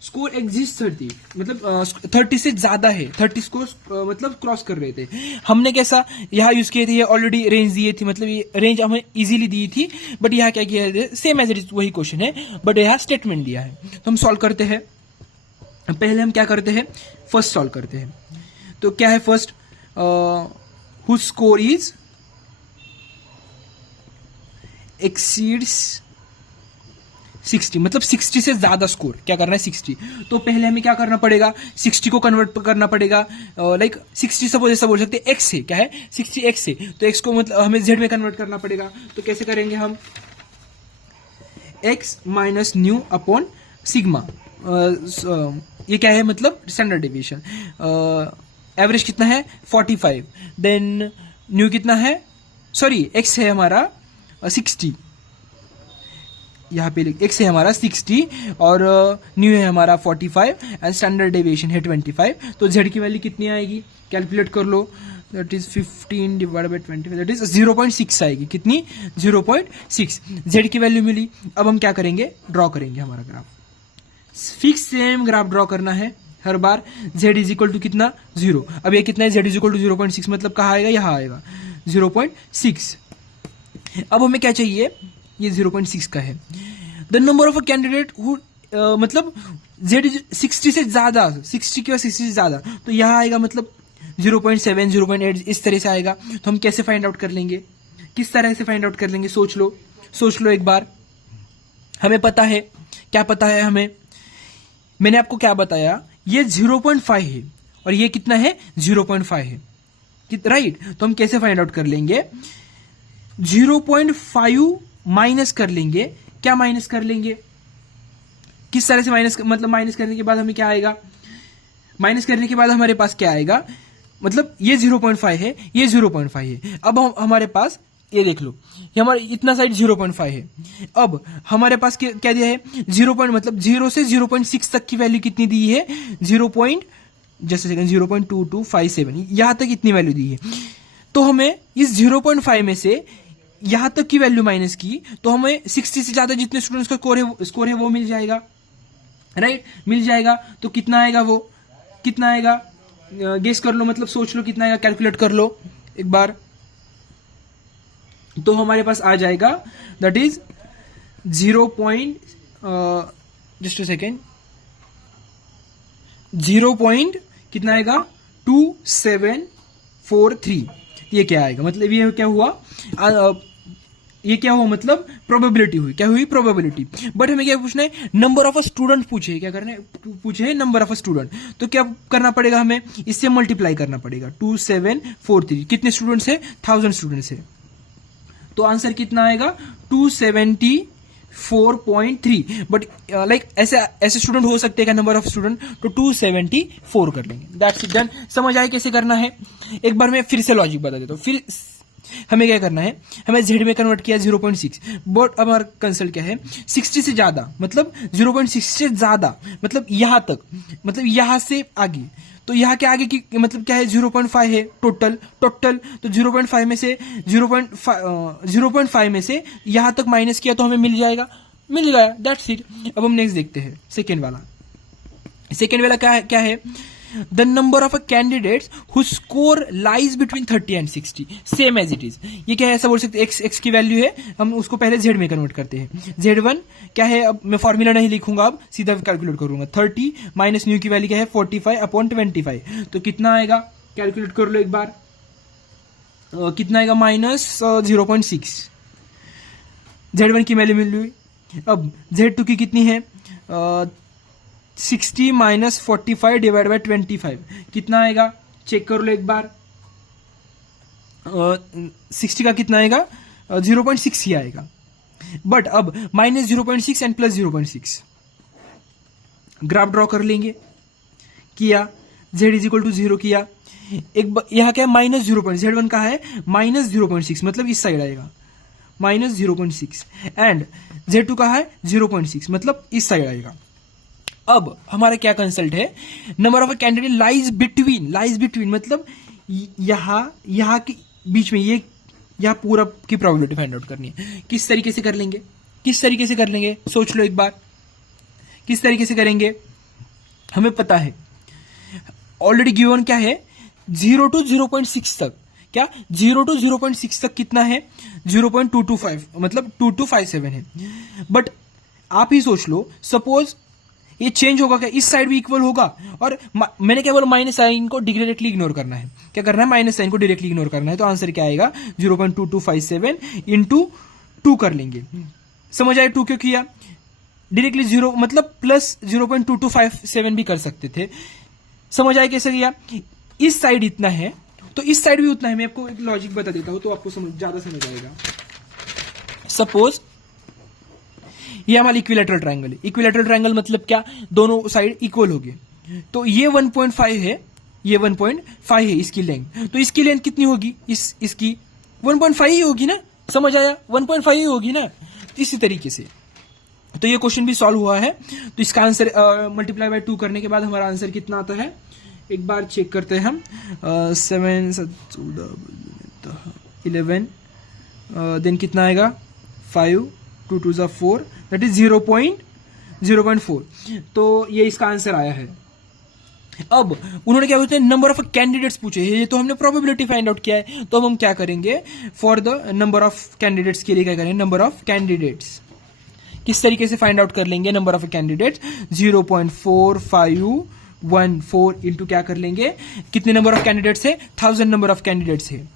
स्कोर एग्जिस्ट 30, मतलब 30 से ज्यादा है, 30 स्कोर मतलब क्रॉस कर रहे थे। हमने कैसा यहाँ यूज किए थे, ये ऑलरेडी रेंज दिए थे, मतलब ये रेंज हमें इजीली दी थी, बट यहाँ क्या किया है, सेम एज इट इज वही क्वेश्चन है, बट यहाँ स्टेटमेंट दिया है। तो हम सॉल्व करते हैं। पहले हम क्या करते हैं, फर्स्ट सॉल्व करते हैं। तो क्या है first, whose score is exceeds 60, मतलब 60 से ज्यादा स्कोर क्या करना है 60। तो पहले हमें क्या करना पड़ेगा, 60 को कन्वर्ट करना पड़ेगा, लाइक 60 सपोज ऐसा बोल सकते हैं, x है, क्या है 60 x है, तो x को मतलब हमें z में कन्वर्ट करना पड़ेगा। तो कैसे करेंगे हम, x minus mu upon sigma, ये क्या है मतलब स्टैंडर्ड डेविएशन। एवरेज कितना है 45, देन न्यू कितना है, सॉरी x है हमारा 60, यहाँ पे x है हमारा 60 और न्यू है हमारा 45 एंड स्टैंडर्ड डेविएशन है 25। तो z की वैल्यू कितनी आएगी, कैलकुलेट कर लो, that is 15 divided by 25, that is 0.6 आएगी। कितनी, 0.6 z की वैल्यू मिली। अब हम क्या करेंगे, ड्रॉ करेंगे हमारा graph, fix same graph draw करना है हर बार। z इज इक्वल टू कितना, 0। अब ये कितना है, z इज इक्वल टू 0.6, मतलब कहाँ आएगा, यहाँ आएगा 0.6। अब हमें क्या चाहिए, ये 0.6 का है। The number of a candidate who, मतलब z 60 से ज्यादा, 60 के बाद 60 से ज्यादा, तो यहाँ आएगा मतलब 0.7, 0.8 इस तरह से आएगा। तो हम कैसे फाइंड आउट कर लेंगे, किस तरह से फाइंड आउट कर लेंगे, सोच लो एक बार। हमें पता है, क्या पता है हमें, मैंने आपको क्या बताया, ये 0.5 है और ये कितना है 0.5 है, राइट। तो हम कैसे फाइंड आउट कर लेंगे, 0.5 माइनस कर लेंगे। क्या माइनस कर लेंगे, किस तरह से माइनस, मतलब माइनस करने के बाद हमें क्या आएगा, माइनस करने के बाद हमारे पास क्या आएगा, मतलब ये 0.5 है, ये 0.5 है। अब हमारे पास ये देख लो, ये हमारा इतना साइड 0.5 है। अब हमारे पास क्या दिया है, 0. मतलब 0 से 0.6 तक की वैल्यू कितनी दी है, 0.2257, यहां तक इतनी वैल्यू दी है। तो हमें इस 0.5 में से यहां तक की वैल्यू माइनस की, तो हमें 60 से ज्यादा जितने स्टूडेंट्स का स्कोर है वो मिल जाएगा, राइट, मिल जाएगा। तो कितना आएगा, वो कितना आएगा, गेस कर लो, मतलब सोच लो कितना आएगा, कैलकुलेट कर लो एक बार। तो हमारे पास आ जाएगा, that is 0. Just a second, 0. कितना आएगा 2743। ये क्या आएगा, मतलब ये क्या हुआ, ये क्या हुआ, मतलब प्रोबेबिलिटी हुई, क्या हुई, प्रोबेबिलिटी। बट हमें क्या पूछना है, नंबर ऑफ अ स्टूडेंट पूछे, क्या करना है, पूछे है नंबर ऑफ अ स्टूडेंट। तो क्या करना पड़ेगा, हमें इससे मल्टीप्लाई करना पड़ेगा, 2743, कितने स्टूडेंट्स है, 1000 स्टूडेंट्स है। तो आंसर कितना आएगा, 274.3। बट लाइक ऐसे स्टूडेंट हो सकते हैं क्या, नंबर ऑफ स्टूडेंट, तो 274 कर लेंगे, दैट्स इट, डन। समझ आए कैसे करना है, एक बार मैं फिर से लॉजिक बता देता हूँ। फिर हमें क्या करना है, हमें z में कन्वर्ट किया 0.6, बट अब हमारा कंसल्ट क्या है, 60 से ज्यादा, मतलब 0.6 से ज्यादा, मतलब यहां तक, मतलब यहां से आगे। तो यहाँ के आगे की मतलब क्या है, 0.5 है टोटल। तो 0.5 में से 0.5 में से यहां तक माइनस किया तो हमें मिल गया, दैट्स इट। अब हम नेक्स्ट देखते हैं, सेकेंड वाला क्या है, the number of a candidates who score lies between 30 and 60, same as it is. ये क्या है, ऐसा बोल सकते हैं, x की वैल्यू है, हम उसको पहले z में कन्वर्ट करते हैं। z1 क्या है, अब मैं फॉर्मूला नहीं लिखूंगा, अब सीधा कैलकुलेट करूंगा। 30 माइनस न्यू की वैल्यू क्या है, 45/25। तो कितना आएगा, कैलकुलेट कर लो एक बार, कितना आएगा, -0.6। z1 की वैल्यू मिल गई। अब z2 की कितनी है, 60 माइनस 45 डिवाइड बाय 25, कितना आएगा, चेक कर लो एक बार। 60 का कितना आएगा, 0.6 ही आएगा। बट अब -0.6 एंड +0.6 ग्राफ ड्रॉ कर लेंगे, किया, z इज इक्वल टू 0 किया। एक यहाँ क्या है, -0. z1 का है -0.6, मतलब इस साइड आएगा -0.6, एंड z2 का है 0.6, मतलब इस साइड आएगा। अब हमारा क्या कंसल्ट है, number of candidate lies between, मतलब यहाँ के बीच में, ये यहाँ पूरा की प्रोबेबिलिटी फाइंड आउट करनी है। किस तरीके से कर लेंगे, सोच लो एक बार, किस तरीके से करेंगे, हमें पता है ऑलरेडी गिवन क्या है, 0 to 0.6 तक, क्या 0 to 0.6 तक कितना है, 0.225 मतलब 2257 है। बट आप ही सोच लो, सपोज ये चेंज होगा क्या, इस साइड भी इक्वल होगा, और मैंने क्या बोला, माइनस साइन को डायरेक्टली इग्नोर करना है, क्या करना है, माइनस साइन को डायरेक्टली इग्नोर करना है, तो आंसर क्या आएगा 0.2257 इंटू 2 कर लेंगे। समझ आए 2 क्यों किया, डायरेक्टली 0 मतलब प्लस 0.2257 भी कर सकते थे। समझ आए कैसे किया, इस साइड इतना है तो इस साइड भी उतना है। मैं आपको एक लॉजिक बता देता हूं तो आपको ज्यादा समझ आएगा। सपोज ये हमारा इक्विलैटरल ट्रायंगल है, इक्विलैटरल ट्रायंगल मतलब क्या, दोनों साइड इक्वल हो गए, तो ये 1.5 है, ये 1.5 है इसकी लेंथ, तो इसकी लेंथ कितनी होगी, इसकी 1.5 ही होगी ना, समझ आया, 1.5 ही होगी ना। इसी तरीके से तो ये क्वेश्चन भी सॉल्व हुआ है। तो इसका आंसर मल्टीप्लाई बाय 2 करने के बाद हमारा आंसर कितना आता है, एक बार चेक करते हैं हम, 7 11 देन कितना आएगा 5 2 2 4 दैट इज 0.4। तो ये इसका आंसर आया है। अब उन्होंने क्या बोलते हैं, नंबर ऑफ कैंडिडेट्स पूछे, ये तो हमने प्रोबेबिलिटी फाइंड आउट किया है, तो अब हम क्या करेंगे, for the number of candidates के लिए क्या करेंगे, नंबर ऑफ कैंडिडेट्स किस तरीके से फाइंड आउट कर लेंगे, नंबर ऑफ कैंडिडेट्स 0.4514 इंटू क्या कर लेंगे, कितने नंबर ऑफ कैंडिडेट्स है, 1000 नंबर ऑफ कैंडिडेट्स है।